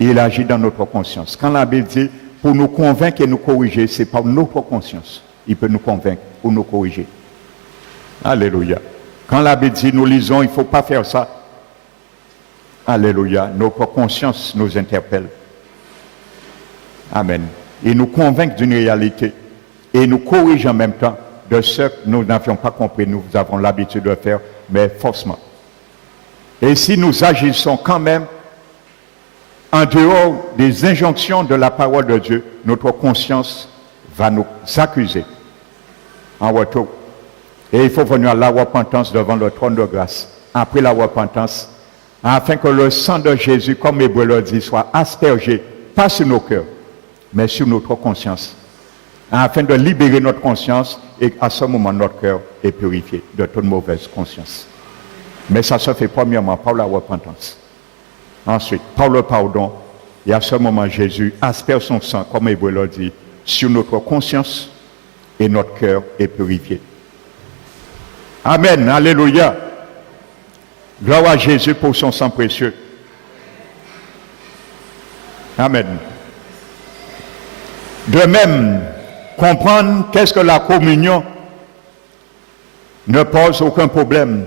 Il agit dans notre conscience. Quand la Bible dit, pour nous convaincre et nous corriger, c'est par notre conscience. Il peut nous convaincre ou nous corriger. Alléluia. Quand la Bible dit, nous lisons, il ne faut pas faire ça. Alléluia. Notre conscience nous interpelle. Amen. Il nous convainc d'une réalité. Et nous corrige en même temps de ce que nous n'avions pas compris. Nous avons l'habitude de faire, mais forcément. Et si nous agissons quand même en dehors des injonctions de la parole de Dieu, notre conscience va nous accuser en retour. Et il faut venir à la repentance devant le trône de grâce, après la repentance, afin que le sang de Jésus, comme Hébreu le dit, soit aspergé, pas sur nos cœurs, mais sur notre conscience, afin de libérer notre conscience, et à ce moment, notre cœur est purifié de toute mauvaise conscience. Mais ça se fait premièrement par la repentance. Ensuite, par le pardon, et à ce moment, Jésus asperge son sang, comme Hébreu le dit, sur notre conscience, et notre cœur est purifié. Amen, alléluia. Gloire à Jésus pour son sang précieux. Amen. De même, comprendre qu'est-ce que la communion ne pose aucun problème.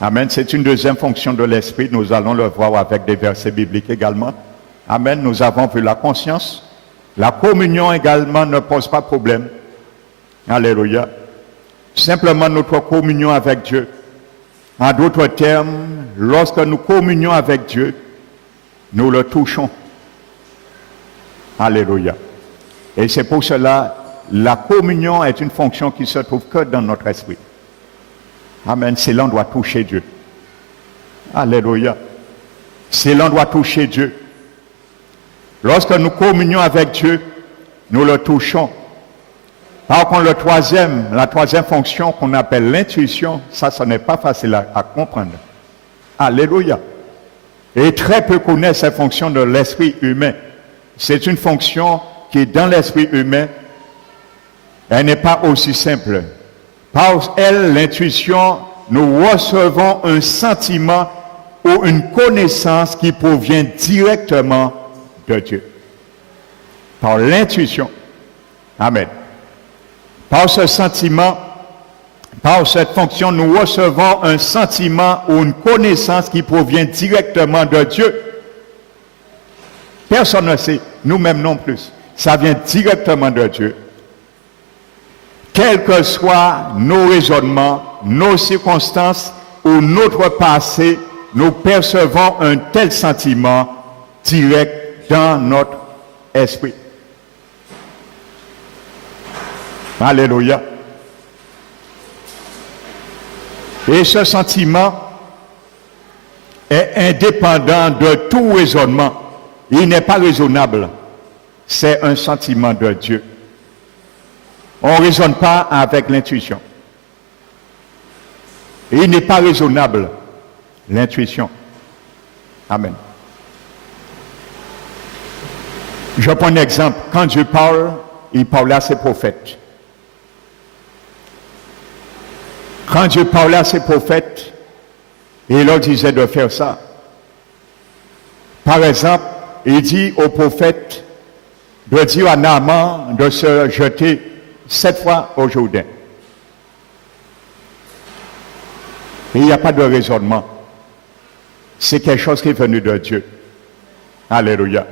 Amen. C'est une deuxième fonction de l'esprit. Nous allons le voir avec des versets bibliques également. Amen. Nous avons vu la conscience. La communion également ne pose pas problème. Alléluia. Simplement notre communion avec Dieu. En d'autres termes, lorsque nous communions avec Dieu, nous le touchons. Alléluia. Et c'est pour cela, la communion est une fonction qui se trouve que dans notre esprit. Amen. C'est là qu'on doit toucher Dieu. Alléluia. C'est là qu'on doit toucher Dieu. Lorsque nous communions avec Dieu, nous le touchons. Par contre, la troisième fonction qu'on appelle l'intuition, ça n'est pas facile à comprendre. Alléluia. Et très peu connaissent cette fonction de l'esprit humain. C'est une fonction qui est dans l'esprit humain. Elle n'est pas aussi simple. Par elle, l'intuition, nous recevons un sentiment ou une connaissance qui provient directement de Dieu. Par l'intuition. Amen. Par ce sentiment, par cette fonction, nous recevons un sentiment ou une connaissance qui provient directement de Dieu. Personne ne sait, nous-mêmes non plus. Ça vient directement de Dieu. Quels que soient nos raisonnements, nos circonstances ou notre passé, nous percevons un tel sentiment direct dans notre esprit. Alléluia. Et ce sentiment est indépendant de tout raisonnement. Il n'est pas raisonnable. C'est un sentiment de Dieu. On ne raisonne pas avec l'intuition. Il n'est pas raisonnable, l'intuition. Amen. Je prends un exemple. Quand Dieu parle, il parlait à ses prophètes. Quand Dieu parlait à ses prophètes, il leur disait de faire ça. Par exemple, il dit aux prophètes de dire à Naaman de se jeter 7 fois au Jourdain. Et il n'y a pas de raisonnement. C'est quelque chose qui est venu de Dieu. Alléluia.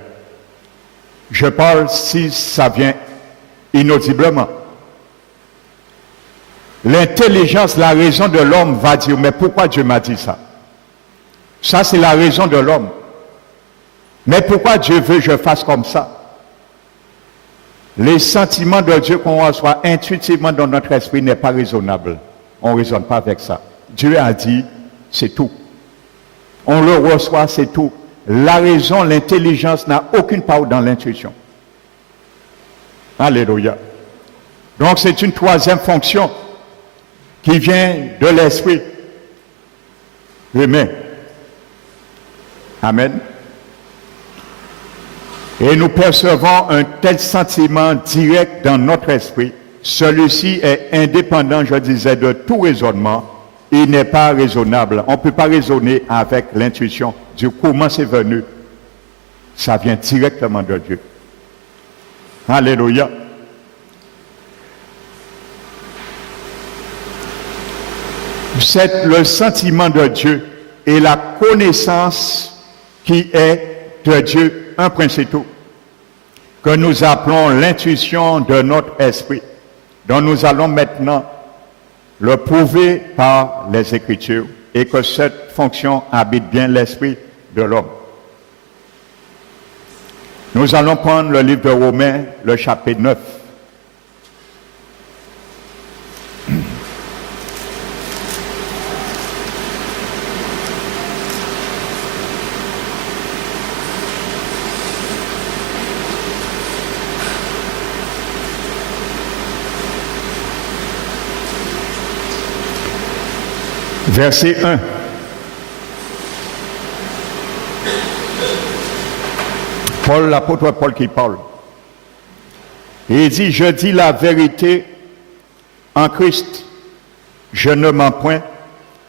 Je parle si ça vient inaudiblement. L'intelligence, la raison de l'homme va dire, mais pourquoi Dieu m'a dit ça? Ça, c'est la raison de l'homme. Mais pourquoi Dieu veut que je fasse comme ça? Les sentiments de Dieu qu'on reçoit intuitivement dans notre esprit n'est pas raisonnable. On ne raisonne pas avec ça. Dieu a dit, c'est tout. On le reçoit, c'est tout. La raison, l'intelligence n'a aucune part dans l'intuition. Alléluia. Donc c'est une troisième fonction qui vient de l'esprit humain. Amen. Et nous percevons un tel sentiment direct dans notre esprit. Celui-ci est indépendant, je disais, de tout raisonnement. Il n'est pas raisonnable. On ne peut pas raisonner avec l'intuition. Dieu, comment c'est venu? Ça vient directement de Dieu. Alléluia. C'est le sentiment de Dieu et la connaissance qui est de Dieu, un principe que nous appelons l'intuition de notre esprit, dont nous allons maintenant le prouver par les Écritures et que cette fonction habite bien l'esprit de l'homme. Nous allons prendre le livre de Romains, le chapitre 9. Verset 1. Paul, l'apôtre Paul qui parle. Et il dit, je dis la vérité en Christ, je ne mens point,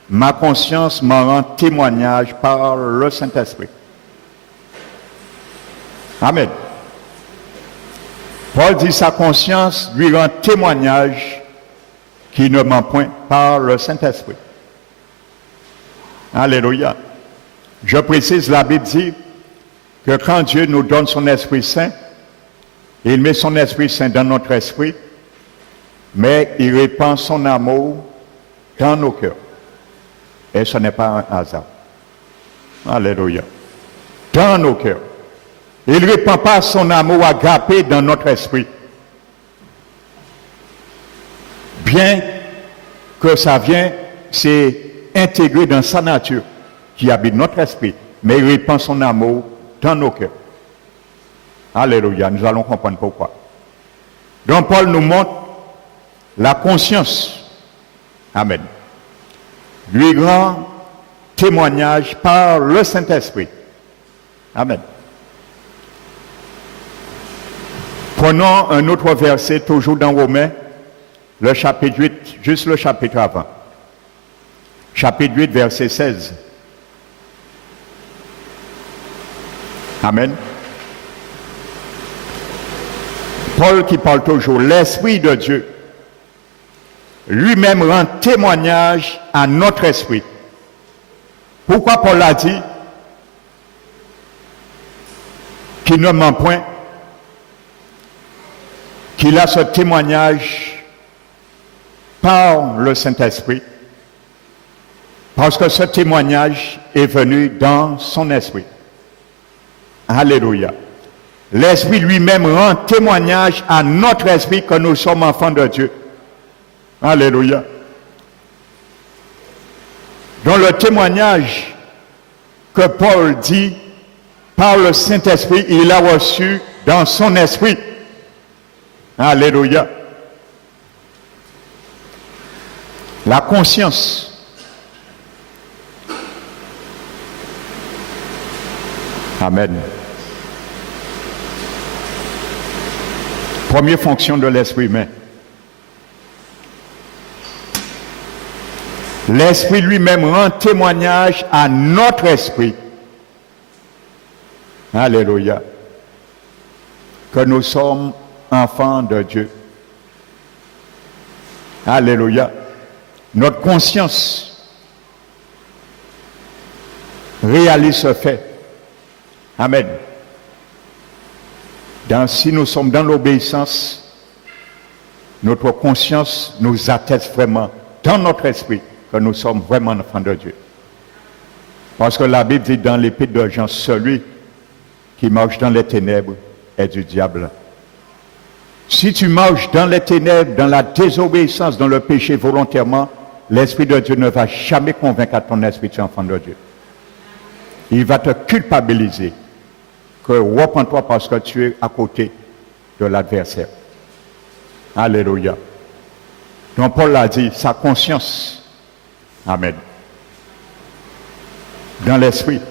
ma conscience m'en rend témoignage par le Saint-Esprit. Amen. Paul dit sa conscience lui rend témoignage qui ne ment point par le Saint-Esprit. Alléluia. Je précise, la Bible dit que quand Dieu nous donne son Esprit Saint, il met son Esprit Saint dans notre esprit, mais il répand son amour dans nos cœurs. Et ce n'est pas un hasard. Alléluia. Dans nos cœurs. Il ne répand pas son amour agapé dans notre esprit. Bien que ça vient, c'est intégré dans sa nature qui habite notre esprit, mais il répand son amour dans nos cœurs. Alléluia, nous allons comprendre pourquoi. Donc Paul nous montre la conscience. Amen. Lui rend témoignage par le Saint-Esprit. Amen. Prenons un autre verset, toujours dans Romains, le chapitre 8, juste le chapitre avant. Chapitre 8, verset 16. Amen. Paul qui parle toujours, l'Esprit de Dieu lui-même rend témoignage à notre esprit. Pourquoi Paul a dit qu'il ne ment point, qu'il a ce témoignage par le Saint-Esprit? Parce que ce témoignage est venu dans son esprit. Alléluia. L'Esprit lui-même rend témoignage à notre esprit que nous sommes enfants de Dieu. Alléluia. Dans le témoignage que Paul dit par le Saint-Esprit, il a reçu dans son esprit. Alléluia. La conscience. Amen. Première fonction de l'esprit humain. L'esprit lui-même rend témoignage à notre esprit. Alléluia. Que nous sommes enfants de Dieu. Alléluia. Notre conscience réalise ce fait. Amen. Si nous sommes dans l'obéissance, notre conscience nous atteste vraiment dans notre esprit que nous sommes vraiment enfants de Dieu. Parce que la Bible dit dans l'épître de Jean, celui qui marche dans les ténèbres est du diable. Si tu marches dans les ténèbres, dans la désobéissance, dans le péché volontairement, l'Esprit de Dieu ne va jamais convaincre à ton esprit que tu es enfant de Dieu. Il va te culpabiliser. Que repens-toi parce que tu es à côté de l'adversaire. Alléluia. Donc Paul l'a dit, sa conscience. Amen. Dans l'esprit.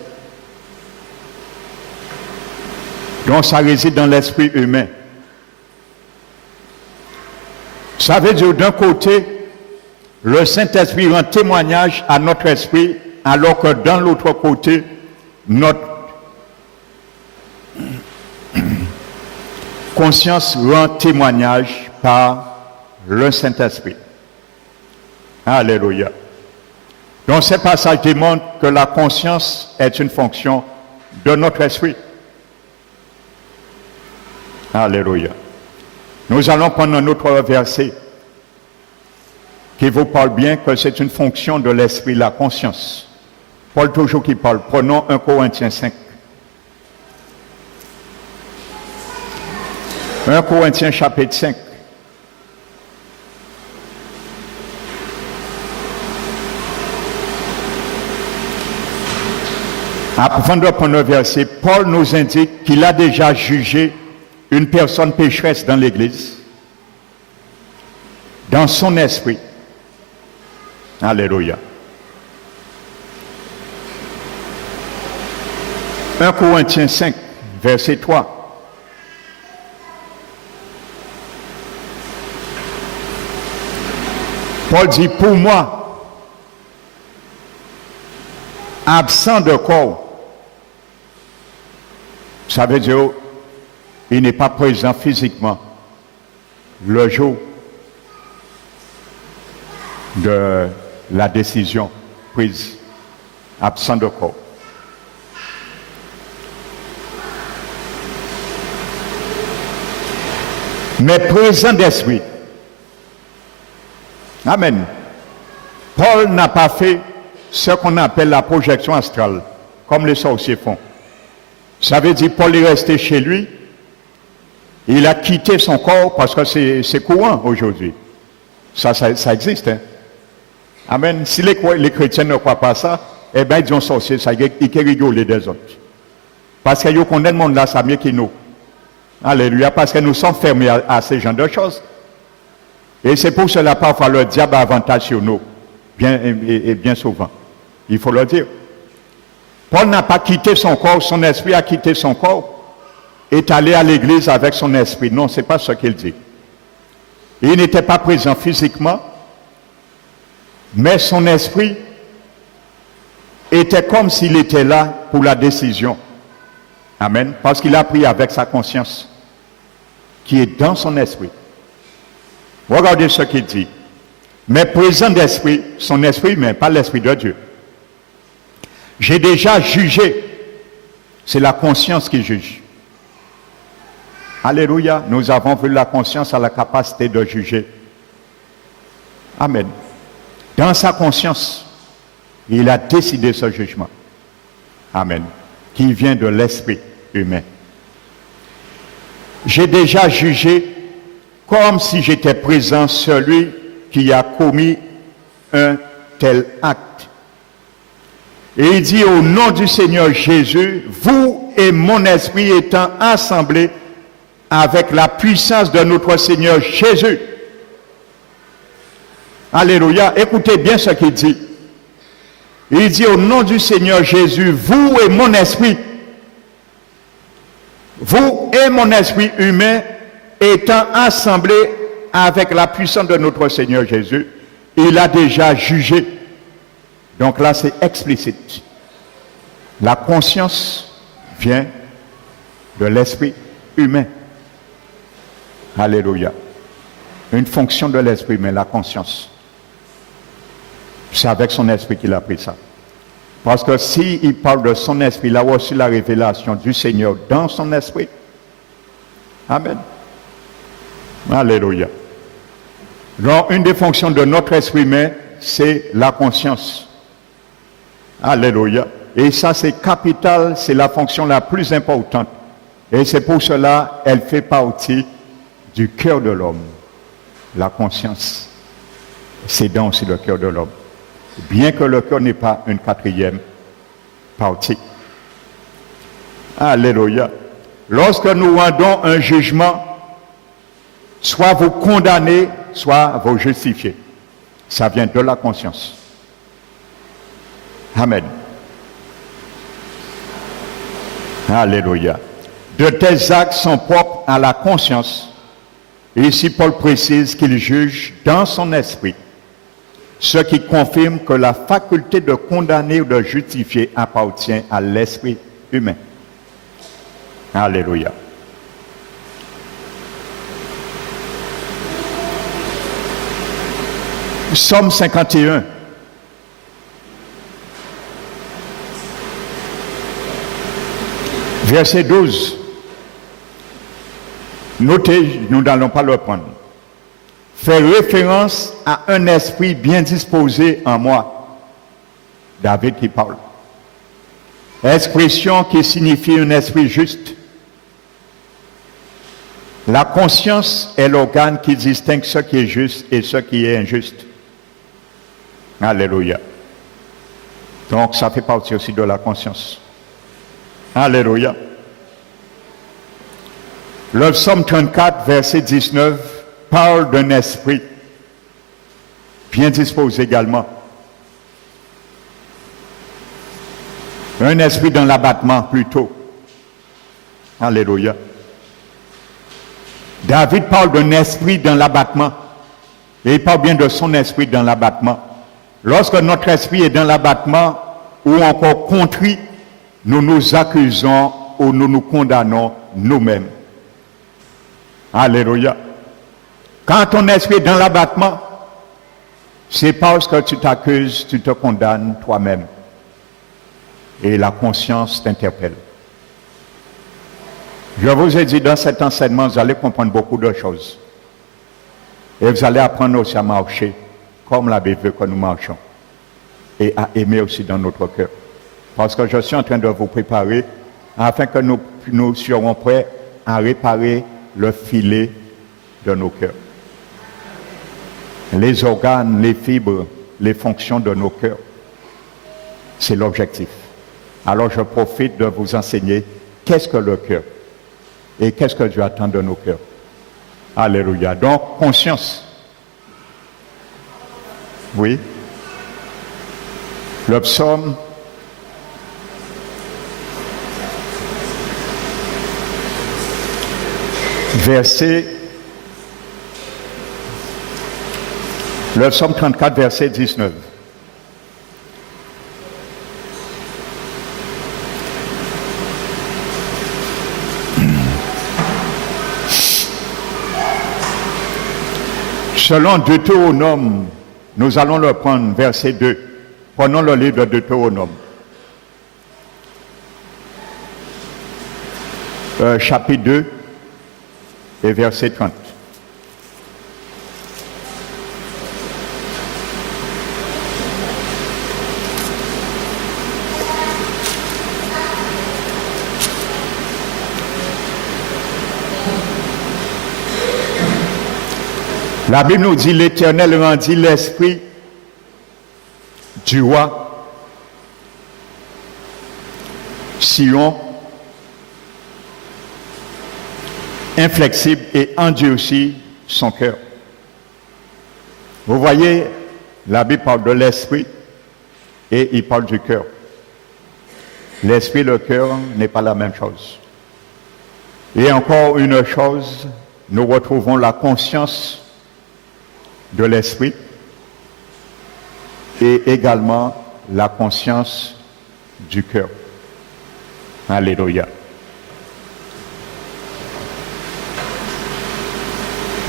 Donc ça réside dans l'esprit humain. Ça veut dire d'un côté, le Saint-Esprit rend témoignage à notre esprit, alors que dans l'autre côté, notre conscience rend témoignage par le Saint-Esprit. Alléluia. Donc ces passages démontrent que la conscience est une fonction de notre esprit. Alléluia. Nous allons prendre un autre verset qui vous parle bien que c'est une fonction de l'esprit, la conscience. Paul toujours qui parle. Prenons 1 Corinthiens 5. 1 Corinthiens chapitre 5. Avant de prendre le verset, Paul nous indique qu'il a déjà jugé une personne pécheresse dans l'Église, dans son esprit. Alléluia. 1 Corinthiens 5, verset 3. Paul dit, pour moi, absent de corps, ça veut dire il n'est pas présent physiquement le jour de la décision prise, absent de corps. Mais présent d'esprit. Amen. Paul n'a pas fait ce qu'on appelle la projection astrale, comme les sorciers font. Ça veut dire Paul est resté chez lui, il a quitté son corps parce que c'est courant aujourd'hui. Ça existe. Hein? Amen. Si les chrétiens ne croient pas ça, eh bien ils disent sorcier, ça ils rigoler des autres. Parce qu'ils connaissent le monde là, ça mieux que nous. Alléluia, parce que nous sommes fermés à ce genre de choses. Et c'est pour cela parfois le diable a avantage sur nous, bien souvent. Il faut le dire. Paul n'a pas quitté son corps, son esprit a quitté son corps, est allé à l'église avec son esprit. Non, ce n'est pas ce qu'il dit. Il n'était pas présent physiquement, mais son esprit était comme s'il était là pour la décision. Amen. Parce qu'il a pris avec sa conscience, qui est dans son esprit. Regardez ce qu'il dit. Mais présent d'esprit, son esprit, mais pas l'esprit de Dieu. J'ai déjà jugé. C'est la conscience qui juge. Alléluia. Nous avons vu la conscience à la capacité de juger. Amen. Dans sa conscience, il a décidé ce jugement. Amen. Qui vient de l'esprit humain. J'ai déjà jugé comme si j'étais présent celui qui a commis un tel acte. Et il dit au nom du Seigneur Jésus, vous et mon esprit étant assemblés avec la puissance de notre Seigneur Jésus. Alléluia. Écoutez bien ce qu'il dit. Il dit au nom du Seigneur Jésus, vous et mon esprit humain étant assemblés avec la puissance de notre Seigneur Jésus, il a déjà jugé. Donc là, c'est explicite. La conscience vient de l'esprit humain. Alléluia. Une fonction de l'esprit humain, la conscience. C'est avec son esprit qu'il a pris ça. Parce que s'il parle de son esprit, il a reçu la révélation du Seigneur dans son esprit. Amen. Alléluia. Donc, une des fonctions de notre esprit humain, c'est la conscience. Alléluia. Et ça, c'est capital, c'est la fonction la plus importante. Et c'est pour cela, elle fait partie du cœur de l'homme. La conscience, c'est dans aussi le cœur de l'homme. Bien que le cœur n'est pas une quatrième partie. Alléluia. Lorsque nous rendons un jugement, soit vous condamnez, soit vous justifiez. Ça vient de la conscience. Amen. Alléluia. De tels actes sont propres à la conscience. Et ici, Paul précise qu'il juge dans son esprit, ce qui confirme que la faculté de condamner ou de justifier appartient à l'esprit humain. Alléluia. Psaume 51. Verset 12. Notez, nous n'allons pas le prendre. Fait référence à un esprit bien disposé en moi. David qui parle. Expression qui signifie un esprit juste. La conscience est l'organe qui distingue ce qui est juste et ce qui est injuste. Alléluia. Donc ça fait partie aussi de la conscience. Alléluia. Le psaume 34, verset 19, parle d'un esprit bien disposé également. Un esprit dans l'abattement plutôt. Alléluia. David parle d'un esprit dans l'abattement. Et il parle bien de son esprit dans l'abattement. Lorsque notre esprit est dans l'abattement, ou encore contrits, nous nous accusons ou nous nous condamnons nous-mêmes. Alléluia. Quand ton esprit est dans l'abattement, c'est parce que tu t'accuses, tu te condamnes toi-même. Et la conscience t'interpelle. Je vous ai dit dans cet enseignement, vous allez comprendre beaucoup de choses. Et vous allez apprendre aussi à marcher comme la Bible veut que nous marchions. Et à aimer aussi dans notre cœur. Parce que je suis en train de vous préparer afin que nous serons prêts à réparer le filet de nos cœurs. Les organes, les fibres, les fonctions de nos cœurs. C'est l'objectif. Alors je profite de vous enseigner qu'est-ce que le cœur et qu'est-ce que Dieu attend de nos cœurs. Alléluia. Donc, conscience. Oui. Le psaume le psaume 34, verset 19. Selon Deutéronome, nous allons le prendre, verset 2. Prenons le livre de Deutéronome. Chapitre 2 et verset 30. La Bible nous dit, l'Éternel rendit l'esprit du roi Sion inflexible et endurci son cœur. Vous voyez, la Bible parle de l'esprit et il parle du cœur. L'esprit et le cœur n'est pas la même chose. Et encore une chose, nous retrouvons la conscience de l'esprit et également la conscience du cœur. Alléluia.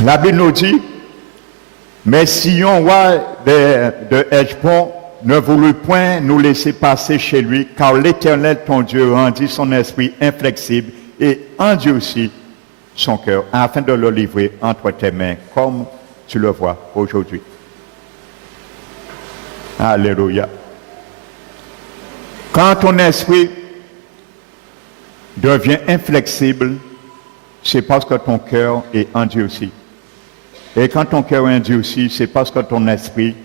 La Bible nous dit, mais Sion, roi de Heshbon, ne voulut point nous laisser passer chez lui, car l'Éternel, ton Dieu, rendit son esprit inflexible et endurcit son cœur, afin de le livrer entre tes mains, comme tu le vois aujourd'hui. Alléluia. Quand ton esprit devient inflexible, c'est parce que ton cœur est endurci. Et quand ton cœur est endurci, c'est parce que ton esprit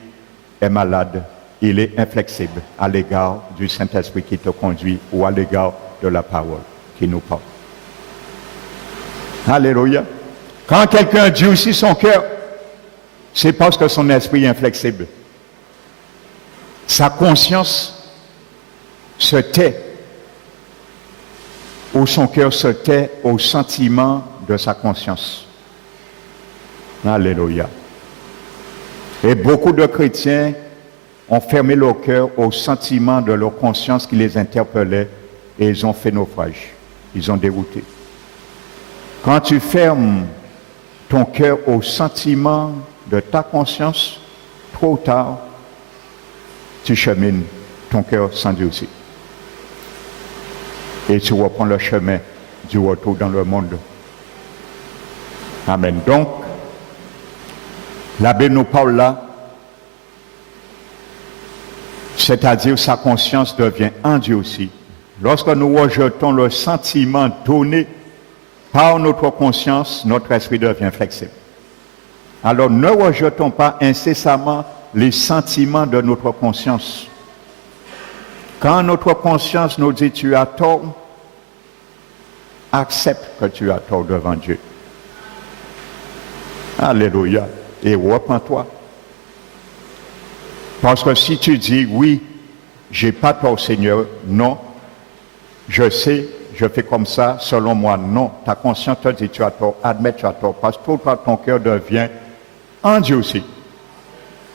est malade. Il est inflexible à l'égard du Saint-Esprit qui te conduit ou à l'égard de la parole qui nous parle. Alléluia. Quand quelqu'un endurcit son cœur, c'est parce que son esprit est inflexible. Sa conscience se tait, ou son cœur se tait au sentiment de sa conscience. Alléluia. Et beaucoup de chrétiens ont fermé leur cœur au sentiment de leur conscience qui les interpellait et ils ont fait naufrage. Ils ont dérouté. Quand tu fermes ton cœur au sentiment de ta conscience, trop tard, tu chemines, ton cœur s'endurcit. Et tu reprends le chemin du retour dans le monde. Amen. Donc, la Bible nous parle là, c'est-à-dire sa conscience devient endurcie. Lorsque nous rejetons le sentiment donné par notre conscience, notre esprit devient flexible. Alors ne rejetons pas incessamment les sentiments de notre conscience. Quand notre conscience nous dit tu as tort, accepte que tu as tort devant Dieu. Alléluia. Et repens-toi. Parce que si tu dis oui, j'ai pas tort Seigneur, non, je sais, je fais comme ça, selon moi, non. Ta conscience te dit tu as tort, admets tu as tort, parce que ton cœur devient endurci.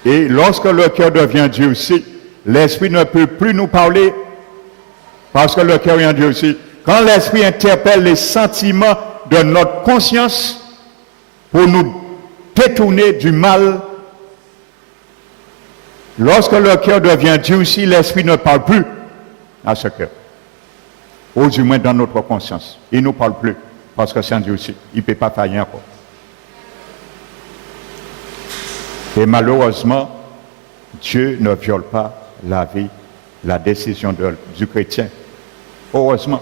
Et lorsque le cœur devient endurci, l'esprit ne peut plus nous parler parce que le cœur est endurci. Quand l'esprit interpelle les sentiments de notre conscience pour nous détourner du mal, lorsque le cœur devient endurci, l'esprit ne parle plus à ce cœur. Ou du moins dans notre conscience. Il ne nous parle plus parce que c'est endurci. Il ne peut pas faire rien encore. Et malheureusement, Dieu ne viole pas la vie, la décision du chrétien. Heureusement.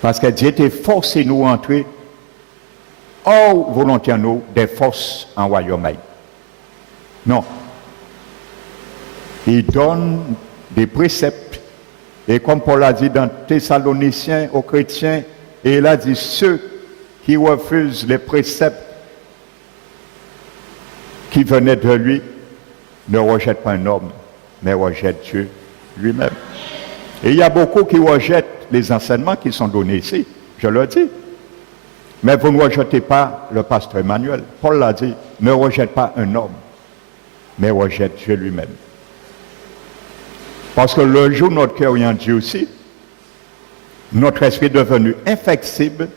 Parce que Dieu était forcé nous entrer hors volonté nous des forces en royaume. Non. Il donne des préceptes. Et comme Paul a dit dans Thessaloniciens aux chrétiens, et il a dit ceux qui refusent les préceptes qui venaient de lui ne rejettent pas un homme, mais rejettent Dieu lui-même. Et il y a beaucoup qui rejettent les enseignements qui sont donnés ici, je le dis. Mais vous ne rejetez pas le pasteur Emmanuel. Paul l'a dit, ne rejette pas un homme, mais rejette Dieu lui-même. Parce que le jour où notre cœur est en Dieu aussi, notre esprit est devenu inflexible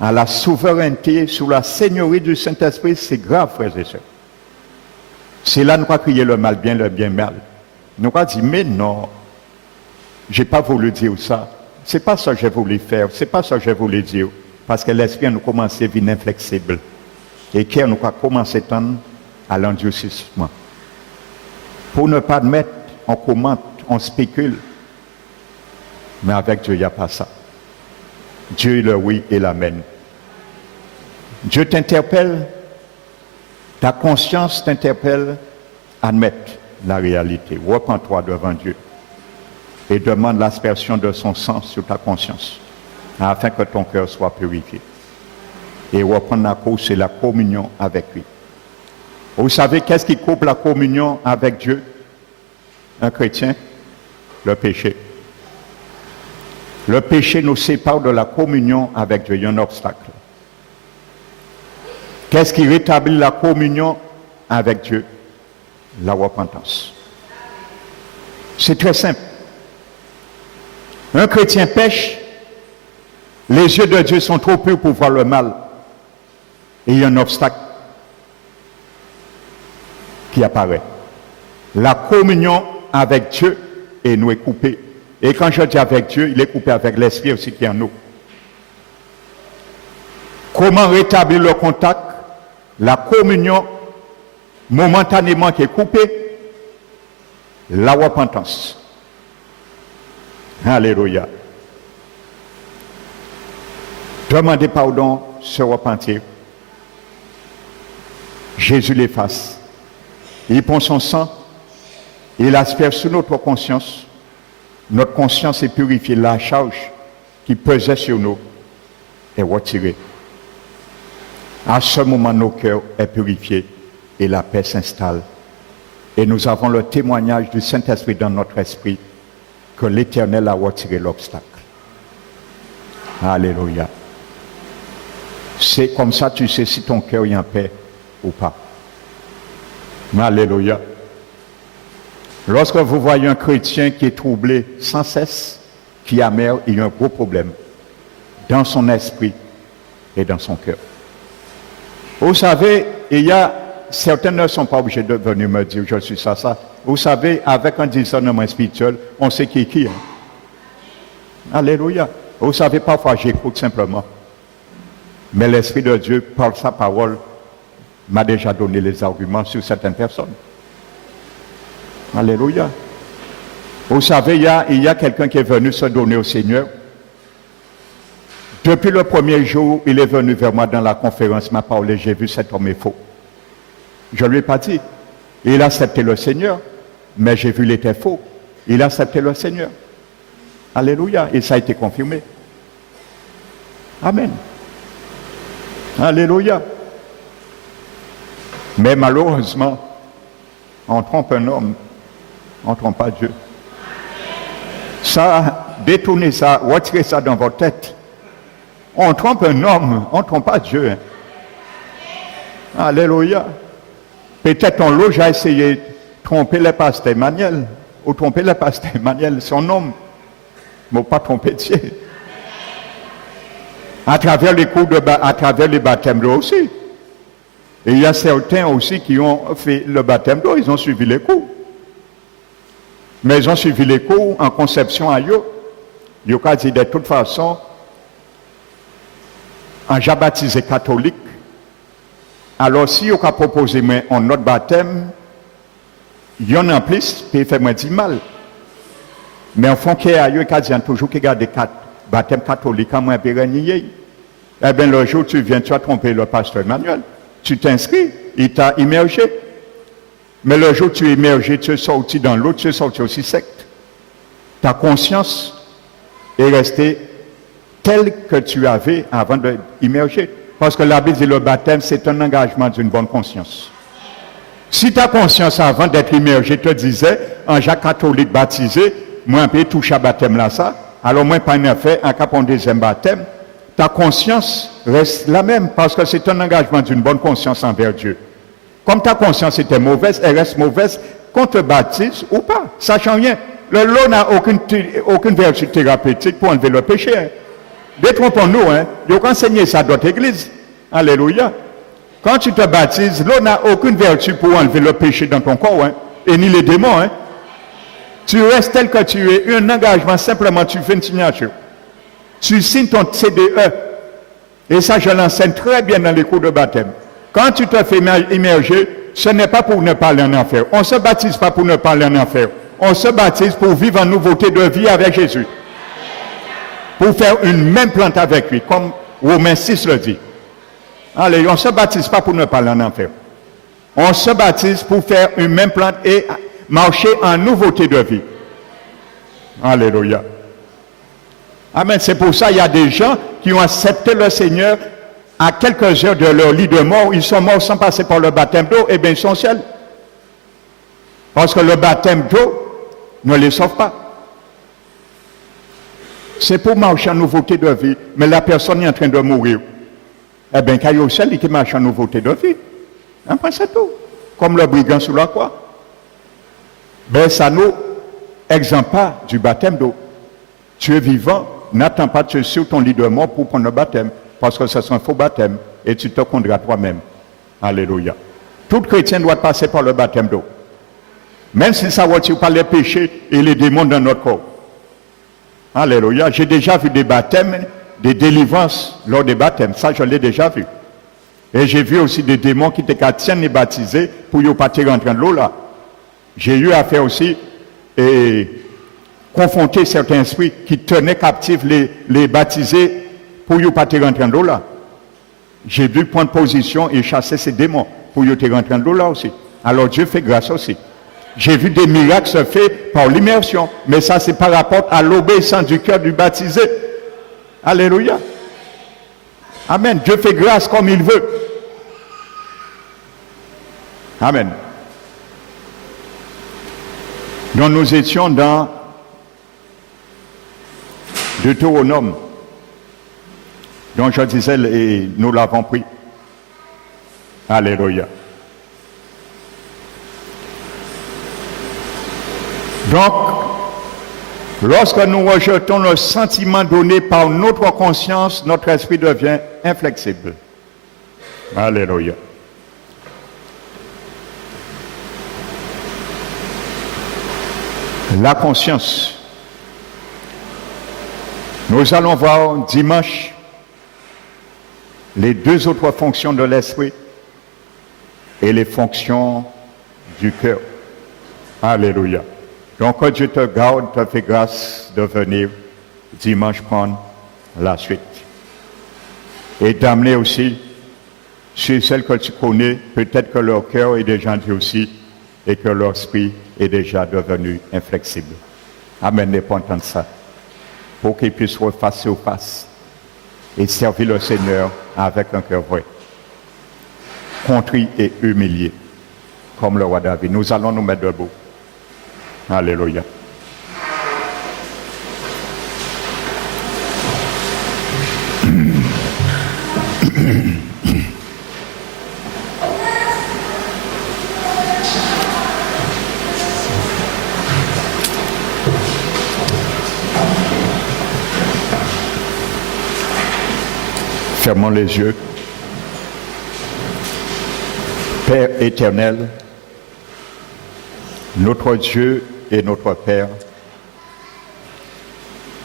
à la souveraineté, sous la seigneurie du Saint-Esprit, c'est grave, frères et sœurs. C'est là nous avons crié le mal mal. Nous avons dit, mais non, je n'ai pas voulu dire ça. Ce n'est pas ça que j'ai voulu faire, ce n'est pas ça que j'ai voulu dire. Parce que l'esprit a nous commencé à devenir inflexible. Et qui nous a commencé à tendre à l'endurcissement. Pour ne pas admettre, on commente, on spécule. Mais avec Dieu, il n'y a pas ça. Dieu est le oui et l'amen. Dieu t'interpelle, ta conscience t'interpelle, admettre la réalité. Repends-toi devant Dieu et demande l'aspersion de son sang sur ta conscience afin que ton cœur soit purifié. Et reprendre la cause, c'est la communion avec lui. Vous savez qu'est-ce qui coupe la communion avec Dieu? Un chrétien? Le péché. Le péché nous sépare de la communion avec Dieu. Il y a un obstacle. Qu'est-ce qui rétablit la communion avec Dieu? La repentance. C'est très simple. Un chrétien pêche, les yeux de Dieu sont trop purs pour voir le mal. Et il y a un obstacle qui apparaît. La communion avec Dieu et nous est coupée. Et quand je dis avec Dieu, il est coupé avec l'esprit aussi qui est en nous. Comment rétablir le contact? La communion momentanément qui est coupée, la repentance. Alléluia. Demandez pardon, se repentir. Jésus l'efface. Il prend son sang, il asperge sur notre conscience. Notre conscience est purifiée, la charge qui pesait sur nous est retirée. À ce moment, nos cœurs sont purifiés et la paix s'installe. Et nous avons le témoignage du Saint-Esprit dans notre esprit que l'Éternel a retiré l'obstacle. Alléluia. C'est comme ça tu sais si ton cœur est en paix ou pas. Alléluia. Lorsque vous voyez un chrétien qui est troublé sans cesse, qui est amer, il y a un gros problème dans son esprit et dans son cœur. Vous savez, certains ne sont pas obligés de venir me dire je suis ça. Vous savez, avec un discernement spirituel, on sait qui est qui. Hein? Alléluia. Vous savez, parfois j'écoute simplement. Mais l'Esprit de Dieu, par sa parole, m'a déjà donné les arguments sur certaines personnes. Alléluia. Vous savez, il y a quelqu'un qui est venu se donner au Seigneur. Depuis le premier jour, il est venu vers moi dans la conférence, m'a parlé, j'ai vu cet homme est faux. Je ne lui ai pas dit. Il a accepté le Seigneur, mais j'ai vu qu'il était faux. Il a accepté le Seigneur. Alléluia. Et ça a été confirmé. Amen. Alléluia. Mais malheureusement, on trompe un homme, on ne trompe pas Dieu. Ça, détournez ça, retirez ça dans votre tête. On trompe un homme, on ne trompe pas Dieu. Hein. Alléluia. Peut-être on loge à essayer tromper le pasteur Emmanuel, ou tromper le pasteur Emmanuel, son nom, mais pas tromper Dieu. À travers les cours à travers les baptêmes d'eau aussi. Et il y a certains aussi qui ont fait le baptême d'eau, ils ont suivi les cours. Mais ils ont suivi les cours en conception à eux. Ils ont dit de toute façon, en j'ai baptisé catholique, alors si vous avez proposé un autre baptême, il y en a en plus, puis il fait moins du mal. Mais en fond, il y a toujours qui garde des baptêmes catholiques en moins pérennier. Eh bien, le jour où tu viens, tu as trompé le pasteur Emmanuel. Tu t'inscris, il t'a immergé. Mais le jour où tu es immergé, tu es sorti dans l'eau, tu es sorti aussi secte. Ta conscience est restée telle que tu avais avant d'immerger. Parce que la Bible dit le baptême, c'est un engagement d'une bonne conscience. Si ta conscience avant d'être immergée te disait, en Jacques catholique baptisé, moi un peu touche à baptême là ça, alors moi pas un fait, en cap en deuxième baptême, ta conscience reste la même parce que c'est un engagement d'une bonne conscience envers Dieu. Comme ta conscience était mauvaise, elle reste mauvaise, qu'on te baptise ou pas, ça ne change rien. L'eau n'a aucune vertu thérapeutique pour enlever le péché. Hein. Détrompons-nous, hein. Il faut enseigner ça dans l'église. Alléluia. Quand tu te baptises, l'eau n'a aucune vertu pour enlever le péché dans ton corps, hein. Et ni les démons. Hein. Tu restes tel que tu es, un engagement, simplement tu fais une signature. Tu signes ton CDE. Et ça, je l'enseigne très bien dans les cours de baptême. Quand tu te fais immerger, ce n'est pas pour ne pas aller en enfer. On ne se baptise pas pour ne pas aller en enfer. On se baptise pour vivre en nouveauté de vie avec Jésus. Pour faire une même plante avec lui, comme Romains 6 le dit. Allez, on ne se baptise pas pour ne pas aller en enfer. On se baptise pour faire une même plante et marcher en nouveauté de vie. Alléluia. Amen. C'est pour ça qu'il y a des gens qui ont accepté le Seigneur à quelques heures de leur lit de mort. Ils sont morts sans passer par le baptême d'eau. Et bien, ils sont au ciel. Parce que le baptême d'eau ne les sauve pas. C'est pour marcher en nouveauté de vie. Mais la personne est en train de mourir. Eh bien, quand il y a au ciel, il marche en nouveauté de vie. Après, c'est tout. Comme le brigand sous la croix. Mais ça nous exempte pas du baptême d'eau. Tu es vivant, n'attends pas de te sur ton lit de mort pour prendre le baptême. Parce que c'est un faux baptême. Et tu te condamnes toi-même. Alléluia. Tout chrétien doit passer par le baptême d'eau. Même si ça retire pas les péchés et les démons dans notre corps. Alléluia. J'ai déjà vu des baptêmes, des délivrances lors des baptêmes. Ça, je l'ai déjà vu. Et j'ai vu aussi des démons qui étaient chrétiens et baptisés pour ne pas rentrer dans l'eau là. J'ai eu à faire aussi et confronter certains esprits qui tenaient captifs les baptisés pour ne pas rentrer dans l'eau là. J'ai dû prendre position et chasser ces démons pour ne pas rentrer dans l'eau là aussi. Alors Dieu fait grâce aussi. J'ai vu des miracles se faire par l'immersion, mais ça c'est par rapport à l'obéissance du cœur du baptisé. Alléluia. Amen. Dieu fait grâce comme il veut. Amen. Donc nous étions dans Deutéronome, dont je disais, et nous l'avons pris. Alléluia. Donc, lorsque nous rejetons le sentiment donné par notre conscience, notre esprit devient inflexible. Alléluia. La conscience. Nous allons voir dimanche les deux autres fonctions de l'esprit et les fonctions du cœur. Alléluia. Donc, que Dieu te garde, te fait grâce de venir dimanche prendre la suite. Et d'amener aussi, chez celles que tu connais, peut-être que leur cœur est déjà endurci et que leur esprit est déjà devenu inflexible. Amen, n'est pas entendre ça. Pour qu'ils puissent face au face et servir le Seigneur avec un cœur vrai, contrit et humilié, comme le roi David. Nous allons nous mettre debout. Alléluia. Fermons les yeux. Père éternel, notre Dieu et notre Père,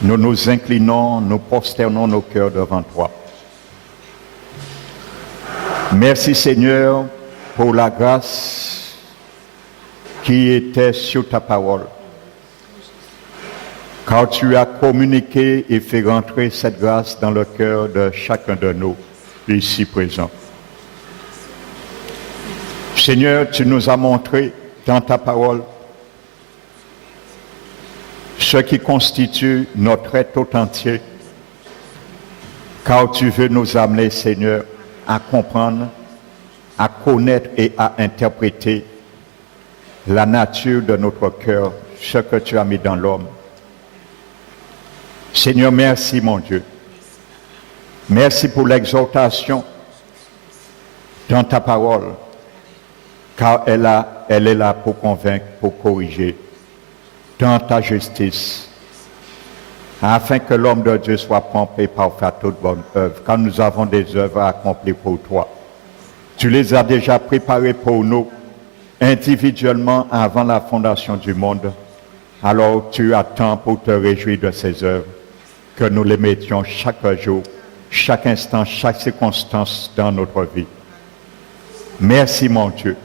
nous nous inclinons, nous prosternons nos cœurs devant toi. Merci Seigneur pour la grâce qui était sur ta parole. Car tu as communiqué et fait rentrer cette grâce dans le cœur de chacun de nous ici présents. Seigneur, tu nous as montré dans ta parole ce qui constitue notre être tout entier, car tu veux nous amener, Seigneur, à comprendre, à connaître et à interpréter la nature de notre cœur, ce que tu as mis dans l'homme. Seigneur, merci mon Dieu. Merci pour l'exhortation dans ta parole, car elle est là pour convaincre, pour corriger, dans ta justice, afin que l'homme de Dieu soit prompt et parfait à toute bonne œuvre, car nous avons des œuvres à accomplir pour toi. Tu les as déjà préparées pour nous, individuellement avant la fondation du monde. Alors tu attends pour te réjouir de ces œuvres, que nous les mettions chaque jour, chaque instant, chaque circonstance dans notre vie. Merci mon Dieu.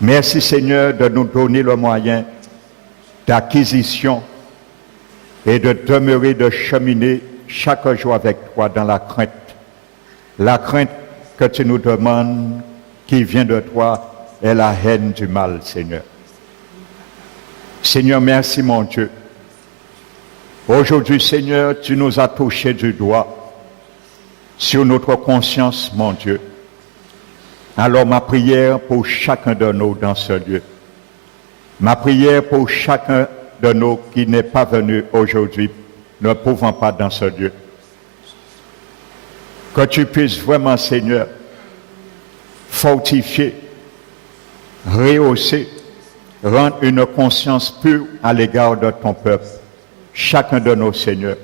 Merci Seigneur de nous donner le moyen d'acquisition et de demeurer, de cheminer chaque jour avec toi dans la crainte. La crainte que tu nous demandes, qui vient de toi, est la haine du mal, Seigneur. Seigneur, merci mon Dieu. Aujourd'hui, Seigneur, tu nous as touché du doigt sur notre conscience, mon Dieu. Alors ma prière pour chacun de nous dans ce lieu, ma prière pour chacun de nous qui n'est pas venu aujourd'hui, ne pouvant pas dans ce lieu, que tu puisses vraiment, Seigneur, fortifier, rehausser, rendre une conscience pure à l'égard de ton peuple, chacun de nos seigneurs,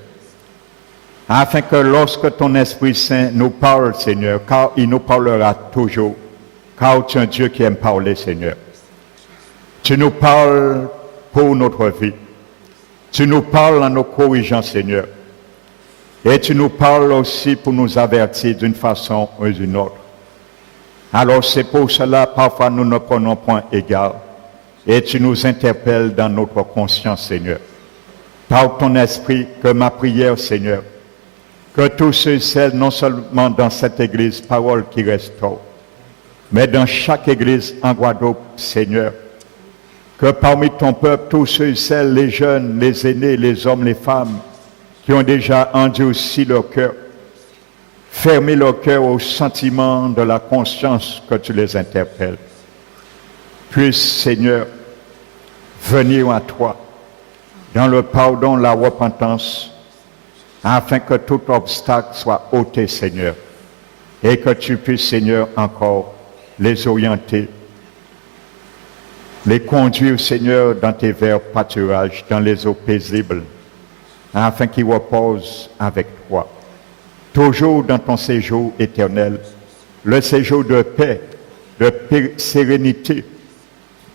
afin que lorsque ton Esprit Saint nous parle, Seigneur, car il nous parlera toujours, car tu es un Dieu qui aime parler, Seigneur. Tu nous parles pour notre vie. Tu nous parles en nous corrigeant, Seigneur. Et tu nous parles aussi pour nous avertir d'une façon ou d'une autre. Alors c'est pour cela, parfois nous ne prenons point égard. Et tu nous interpelles dans notre conscience, Seigneur. Par ton esprit, que ma prière, Seigneur, que tous ceux et celles, non seulement dans cette église, parole qui restaure, mais dans chaque église en Guadeloupe, Seigneur, que parmi ton peuple, tous ceux et celles, les jeunes, les aînés, les hommes, les femmes, qui ont déjà endurci leur cœur, fermé leur cœur au sentiment de la conscience que tu les interpelles, puissent, Seigneur, venir à toi, dans le pardon, la repentance, afin que tout obstacle soit ôté, Seigneur, et que tu puisses, Seigneur, encore les orienter, les conduire, Seigneur, dans tes verts pâturages, dans les eaux paisibles, afin qu'ils reposent avec toi, toujours dans ton séjour éternel, le séjour de paix, de sérénité,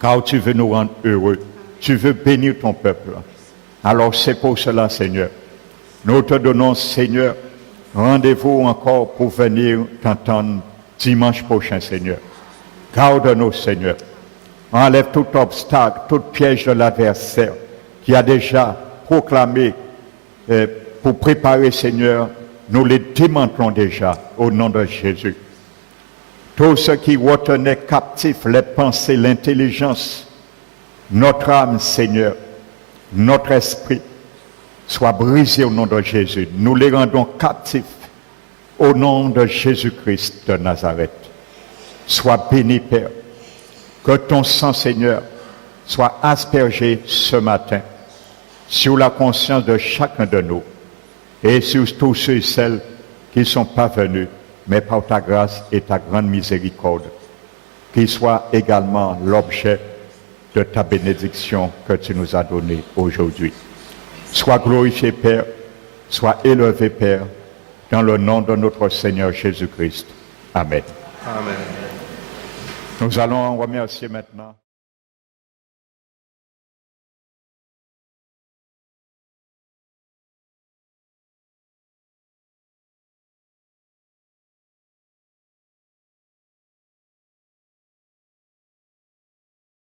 car tu veux nous rendre heureux, tu veux bénir ton peuple. Alors c'est pour cela, Seigneur, nous te donnons, Seigneur, rendez-vous encore pour venir t'entendre dimanche prochain, Seigneur. Garde-nous, Seigneur. Enlève tout obstacle, tout piège de l'adversaire qui a déjà proclamé pour préparer, Seigneur, nous les démantelons déjà au nom de Jésus. Tout ce qui retenait captif les pensées, l'intelligence, notre âme, Seigneur, notre esprit, soit brisé au nom de Jésus. Nous les rendons captifs au nom de Jésus-Christ de Nazareth. Sois béni, Père. Que ton sang, Seigneur, soit aspergé ce matin sur la conscience de chacun de nous et sur tous ceux et celles qui ne sont pas venus, mais par ta grâce et ta grande miséricorde, qu'ils soient également l'objet de ta bénédiction que tu nous as donnée aujourd'hui. Sois glorifié, Père, sois élevé, Père, Dans le nom de notre Seigneur Jésus-Christ. Amen. Amen. Nous allons remercier maintenant.